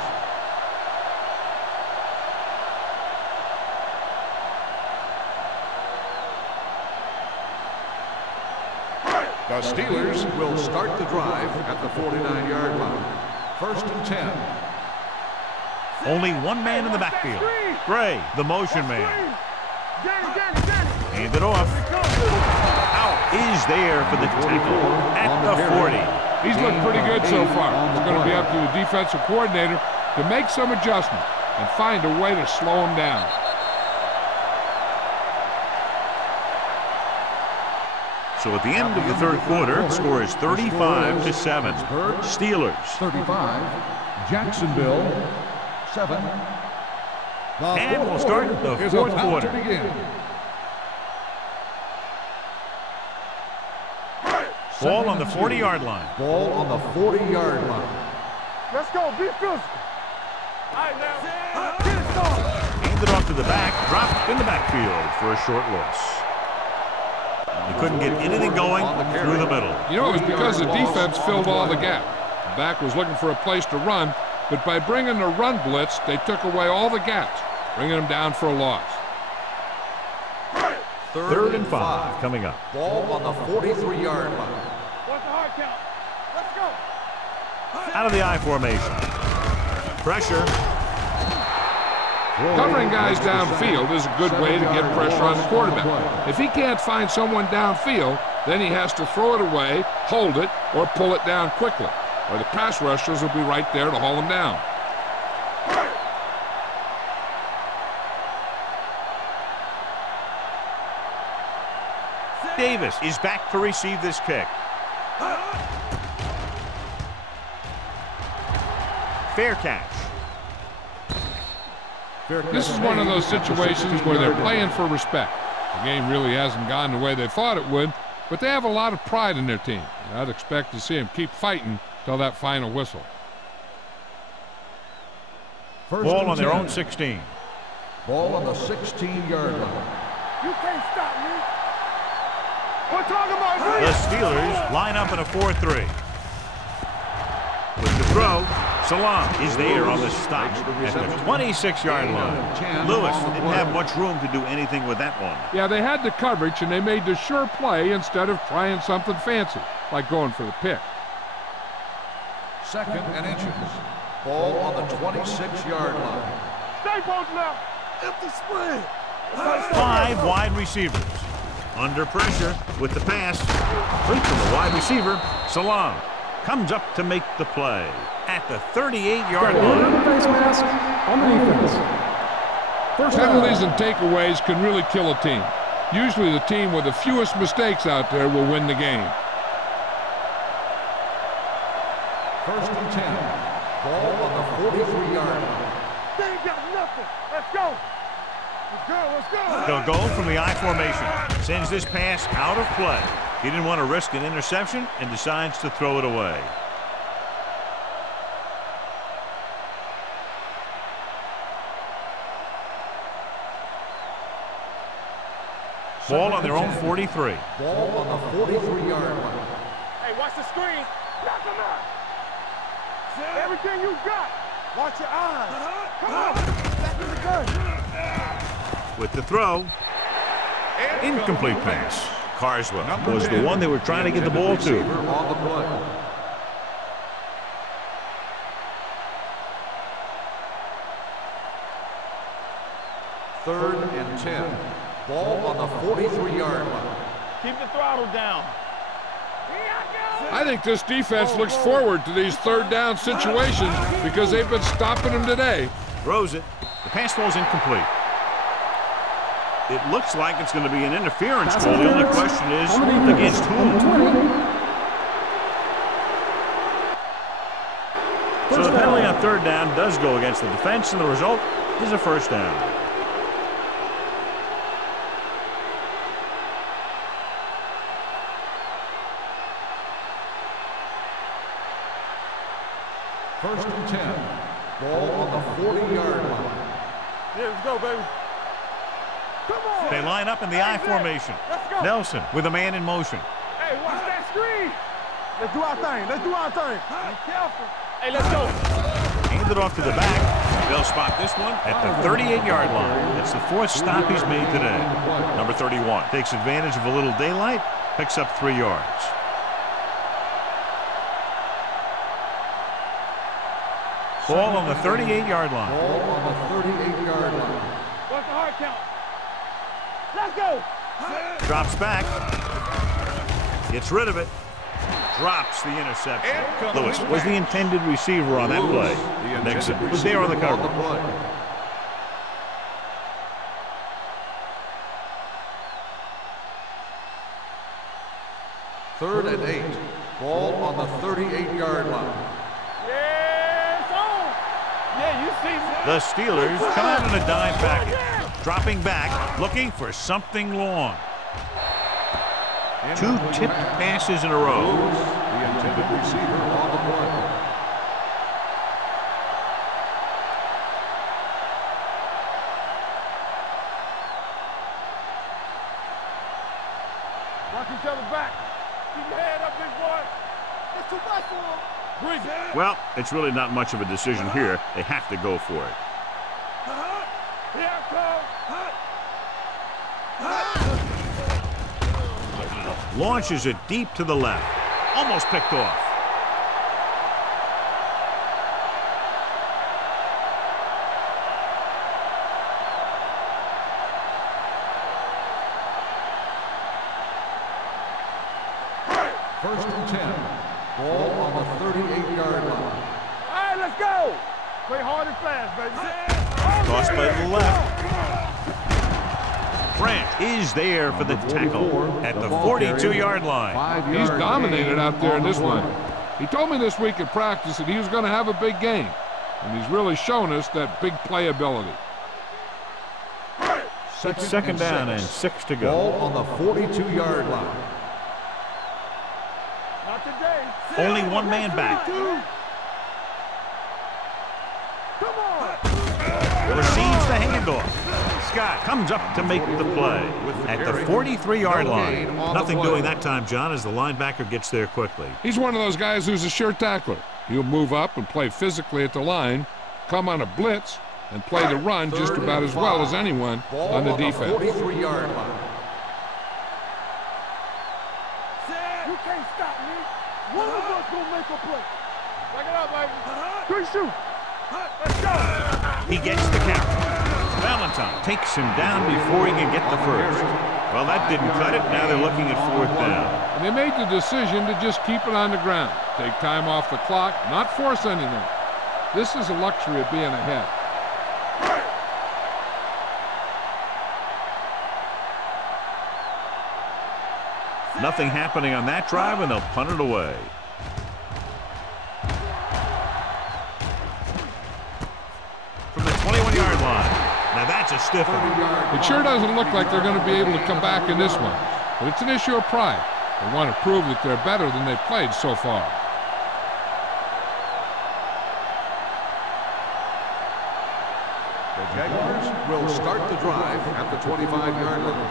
The Steelers will start the drive at the 49-yard line. 1st and 10. Only one man in the backfield. Gray, the motion man. Hand it off. Out is there for the tackle at the 40. He's looked pretty good so far. It's going to be up to the defensive coordinator to make some adjustment and find a way to slow him down. So at the end of the third quarter, the score is 35-7. Steelers. 35. Jacksonville. 7. And we'll start the Is fourth about quarter. to begin. Ball on the 40-yard line. Ball on the 40-yard line. Let's go. Be physical. All right, now. Get it started. Handed off to the back, dropped in the backfield for a short loss. He couldn't get anything going through the middle. You know, it was because the defense filled all the gap. The back was looking for a place to run, but by bringing the run blitz, they took away all the gaps, bringing them down for a loss. 3rd and 5 coming up. Ball on the 43-yard line. What's the hard count? Let's go. Out of the I formation. Pressure. Covering guys downfield is a good way to get pressure on the quarterback. If he can't find someone downfield, then he has to throw it away, hold it, or pull it down quickly, or the pass rushers will be right there to haul him down. Davis is back to receive this kick. Fair catch. This is one of those situations where they're playing for respect. The game really hasn't gone the way they thought it would, but they have a lot of pride in their team. And I'd expect to see them keep fighting till that final whistle. Ball on their own 16. Ball on the 16-yard line. You can't stop me. We're talking about The Steelers line up in a 4-3. With the throw, Salam is there on the stop at the 26-yard line. Lewis didn't have much room to do anything with that one. Yeah, they had the coverage, and they made the sure play instead of trying something fancy, like going for the pick. 2nd and inches. Ball on the 26-yard line. Stay posted now. Empty spread. 5 wide receivers. Under pressure with the pass. Complete to the wide receiver. Salam comes up to make the play at the 38-yard line. Face mask on the defense. First down. Penalties and takeaways can really kill a team. Usually the team with the fewest mistakes out there will win the game. 1st and 10. Ball on the 43-yard line. They ain't got nothing. Let's go. Let's go. Let's go. They'll go from the I formation. Sends this pass out of play. He didn't want to risk an interception and decides to throw it away. Ball on their own 43. Ball on the 43-yard line. Hey, watch the screen. Knock him out. Everything you got. Watch your eyes. Come on. Back to the gun. With the throw. Incomplete pass. Carswell was the one they were trying to get the ball to. On the play. Third and 10. Ball on the 43-yard line. Keep the throttle down. I think this defense looks forward to these third down situations because they've been stopping them today. Throws it. The pass ball is incomplete. It looks like it's going to be an interference call. The only question is against whom? So the penalty on third down does go against the defense, and the result is a first down. First and 10. Ball on the 40-yard line. Yeah, let's go, baby. Come on. They line up in the I formation. Let's go. Nelson with a man in motion. Hey, watch that screen. Let's do our thing. Let's do our thing. Be careful. Hey, let's go. Hand it off to the back. They'll spot this one at the 38-yard line. That's the fourth stop he's made today. Number 31 takes advantage of a little daylight, picks up 3 yards. Ball on the 38-yard line. Ball on the 38-yard line. What's the hard count? Let's go. Drops back. Gets rid of it. Drops the interception. Lewis was the intended receiver on that play. Nixon was there on the cover. Third and 8. Ball on the 38-yard line. Yeah, you see me. The Steelers come out in a dime package. Dropping back, looking for something long. 2 tipped passes in a row. The intended receiver on the play. Watch each other back. Keep your head up, big boy. It's too much for him. Bring it. Well, it's really not much of a decision here. They have to go for it. Here I come. Launches it deep to the left. Almost picked off. First and 10. Ball on the 38-yard line. All right, let's go. Play hard and fast, baby. Toss by the left. Grant is there for the tackle at the 42-yard line. He's dominated out there in this one. He told me this week at practice that he was going to have a big game, and he's really shown us that big playability. Second down and 6 to go. Ball on the 42-yard line. Not today. Only one man back. Come on. Receives the handoff. Scott comes up to make the play at the 43-yard line. Nothing doing that time, John, as the linebacker gets there quickly. He's one of those guys who's a sure tackler. He'll move up and play physically at the line, come on a blitz, and play the run just about as well as anyone on the defense. 43-yard line. You can't stop me. One of us gonna make a play. Back it up, baby. 3 shoot. Let's go. He gets the carry. Valentine takes him down before he can get the first. Well, that didn't cut it. Now they're looking at 4th down. And they made the decision to just keep it on the ground. Take time off the clock, not force anything. This is a luxury of being ahead. Nothing happening on that drive, and they'll punt it away. From the 21-yard line. Now that's a stiff one. It sure doesn't look like they're going to be able to come back in this one, but it's an issue of pride. They want to prove that they're better than they've played so far. The Jaguars will start the drive at the 25-yard line.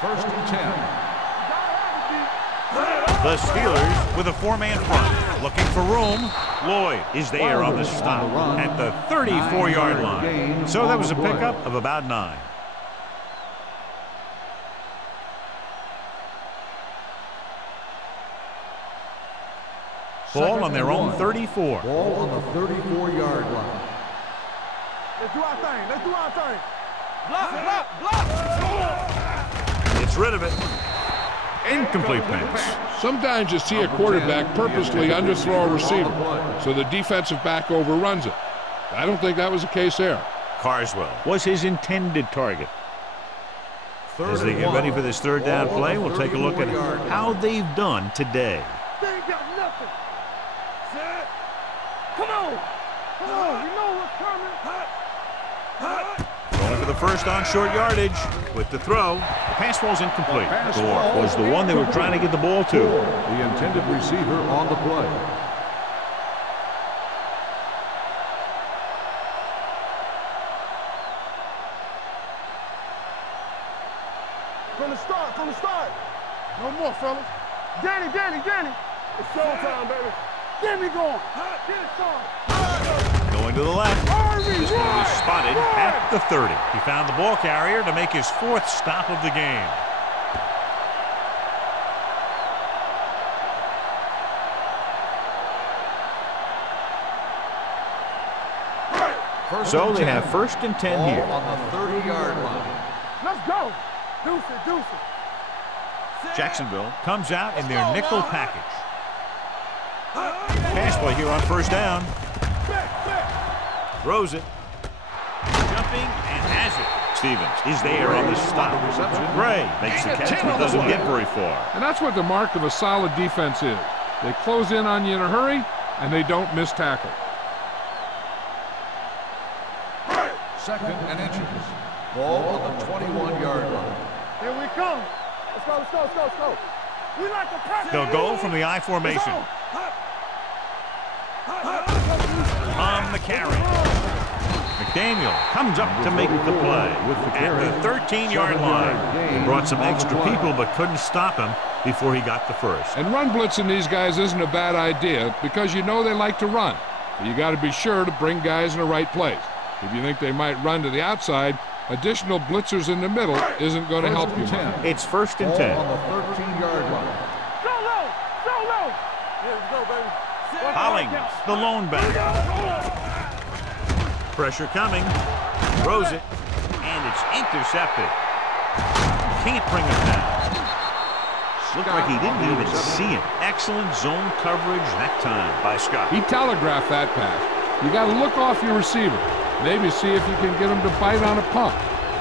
First and 10. The Steelers with a 4-man front. Looking for room. Lloyd is there on the stop at the 34-yard line. So that was a pickup of about 9. Ball on their own 34. Ball on the 34-yard line. Let's do our thing. Let's do our thing. Block, block, block. Gets rid of it. Incomplete pass. Sometimes you see a quarterback purposely underthrow a receiver so the defensive back overruns it. I don't think that was the case there. Carswell was his intended target. As they get ready for this third down play, we'll take a look at how they've done today. They ain't got nothing. Set. Come on. Come on. You know what's coming. Going for the first on short yardage with the throw. The pass ball's incomplete. Gore was the one they were trying to get the ball to. The intended receiver on the play. From the start. No more, fellas. Danny. It's showtime, baby. Get me going. Get it started. Going to the left. This one was spotted at the 30. He found the ball carrier to make his 4th stop of the game. So they have 1st and 10 here. On the 30-yard line. Let's go. Deuce it. Jacksonville comes out in their nickel package. Pass play here on 1st down. Throws it. Jumping and has it. Stevens is there on the stop. Gray makes the catch but doesn't get very far. And that's what the mark of a solid defense is. They close in on you in a hurry, and they don't miss tackle. 2nd and inches. Ball on the 21-yard line. Here we come. Let's go. We like to press. They'll go from the I formation. On the carry. McDaniel comes up to make the play at the 13-yard line. He brought some extra people but couldn't stop him before he got the first. And run blitzing these guys isn't a bad idea because you know they like to run. But you got to be sure to bring guys in the right place. If you think they might run to the outside, additional blitzers in the middle isn't going to help you. It's 1st and 10. On the 13-yard line. So low. Here we go, baby. Hollings, the lone back. Pressure coming. Throws it. And it's intercepted. Can't bring it down. Looked like he didn't even see him. Excellent zone coverage that time by Scott. He telegraphed that pass. You got to look off your receiver. Maybe see if you can get him to bite on a pump.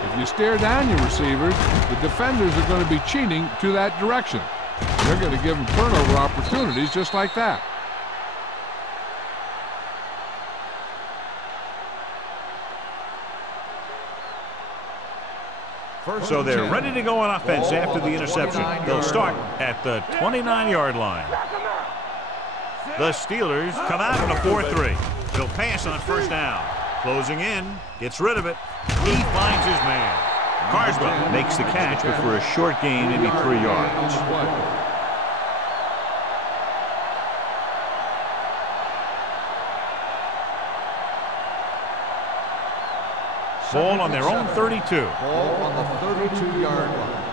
If you stare down your receivers, the defenders are going to be cheating to that direction. They're going to give them turnover opportunities just like that. So they're ready to go on offense after the interception. They'll start at the 29-yard line. The Steelers come out in a 4-3. They'll pass on 1st down. Closing in, gets rid of it. He finds his man. Carswell makes the catch, but for a short gain, maybe 3 yards. Ball on their own 32. Ball on the 32-yard line.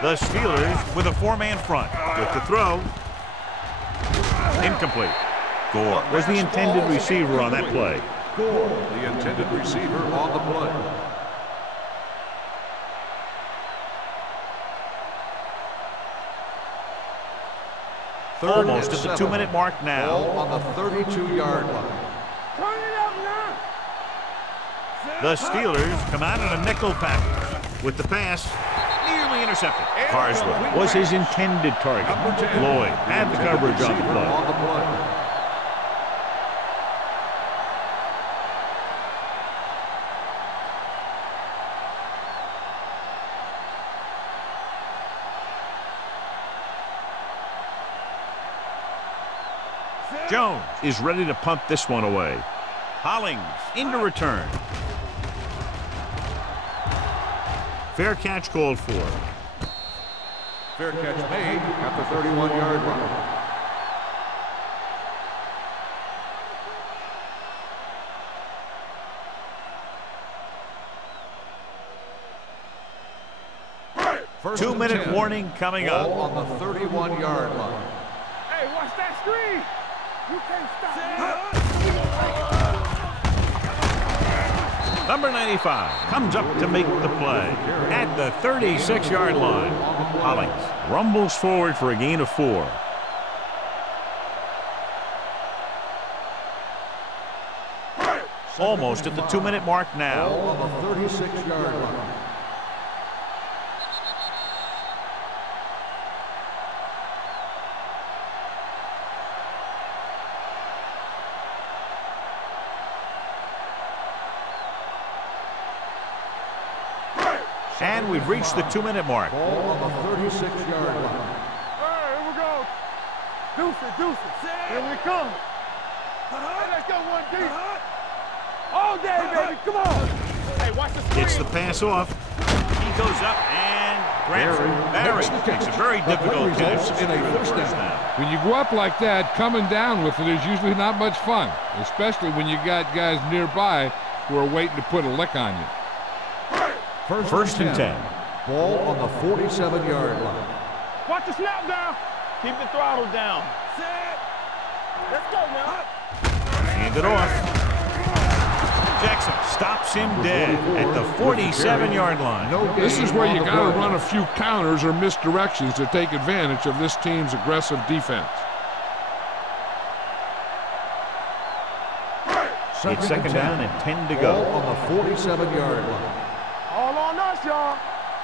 The Steelers with a 4-man front. With the throw. Incomplete. Gore was the intended receiver on that play. Gore, the intended receiver on the play. Almost at the 2-minute mark now. Ball on the 32-yard line. Turn it up now. The Steelers come out in a nickel package with the pass. Nearly intercepted. Carswell was his intended target. Lloyd had the coverage on the play. Jones is ready to punt this one away. Hollings into return. Fair catch called for. Fair catch made at the 31-yard line. First 2-minute warning coming up. Ball on the 31-yard line. Hey, watch that screen. You can't stop me. Number 95 comes up to make the play at the 36-yard line. Hollings rumbles forward for a gain of 4. Almost at the 2-minute mark now. On the 36-yard line. And we've reached the 2-minute mark. Ball on the 36-yard line. All right, here we go. Deuces. Here we come. Hey, let's go one deep. All day, baby. Come on. Hey, watch the screen. Gets the pass off. He goes up and grabs it. Barry makes a very difficult catch in a first down. When you go up like that, coming down with it is usually not much fun, especially when you got guys nearby who are waiting to put a lick on you. First and 10. Ball on the 47-yard line. Watch the snap down. Keep the throttle down. Let's go now. Hand it off. Jackson stops him dead at the 47-yard line. This is where you got to run a few counters or misdirections to take advantage of this team's aggressive defense. It's second down and 10 to go. Ball on the 47-yard line. All on us, y'all.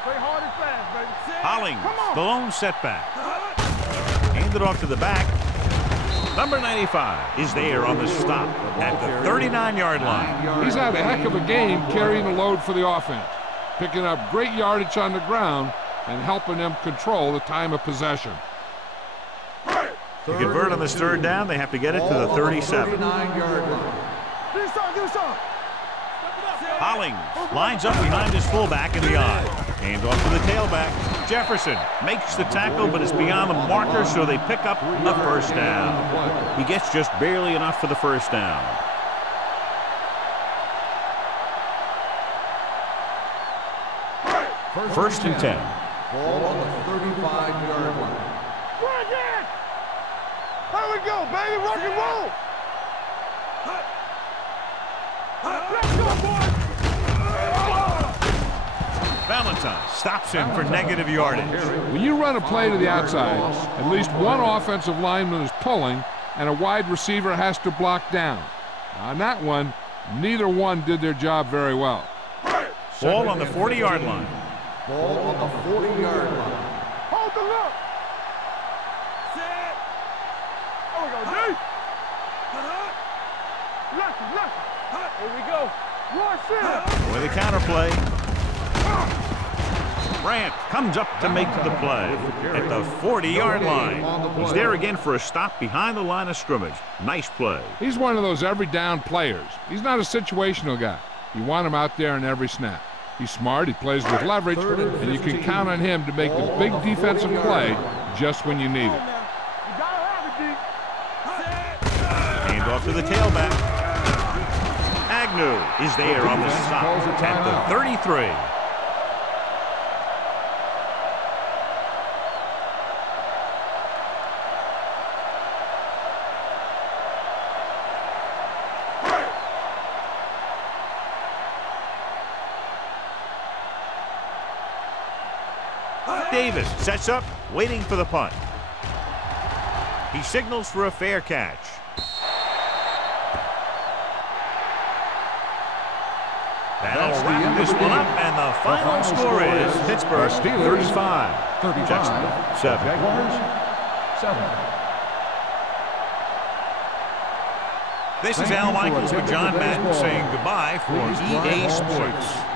Play hard and fast, baby. Hollings, Come on. the lone setback. Hand it off to the back. Number 95 is there on the stop at the 39-yard line. He's had a heck of a game carrying the load for the offense, picking up great yardage on the ground and helping them control the time of possession. To convert on this third down, they have to get it to the 37. 39-yard line. Do something. Hollings lines up behind his fullback in the eye. Hand off to the tailback. Jefferson makes the tackle, but it's beyond the marker, so they pick up a first down. He gets just barely enough for the first down. First and 10. Ball on the 35-yard line. Run again. There we go, baby. Rock and roll. Let's go, boys. Valentine stops him for negative yardage. When you run a play to the outside, at least one offensive lineman is pulling and a wide receiver has to block down. On that one, neither one did their job very well. Ball on the 40-yard line. Ball on the 40-yard line. Hold the look. Set. There we go, D. Lucky. Here we go. Rush in. With a counterplay. Grant comes up to make the play at the 40-yard line. He's there again for a stop behind the line of scrimmage. Nice play. He's one of those every down players. He's not a situational guy. You want him out there in every snap. He's smart, he plays with leverage, and you can count on him to make the big defensive play just when you need it. Hand off to the tailback. Agnew is there on the stop at the 33. Davis sets up, waiting for the punt. He signals for a fair catch. That'll wrap this one up, and the final score is Pittsburgh 35. Jacksonville 7. Jaguars 7. This is Al Michaels with John Madden saying goodbye for EA Sports.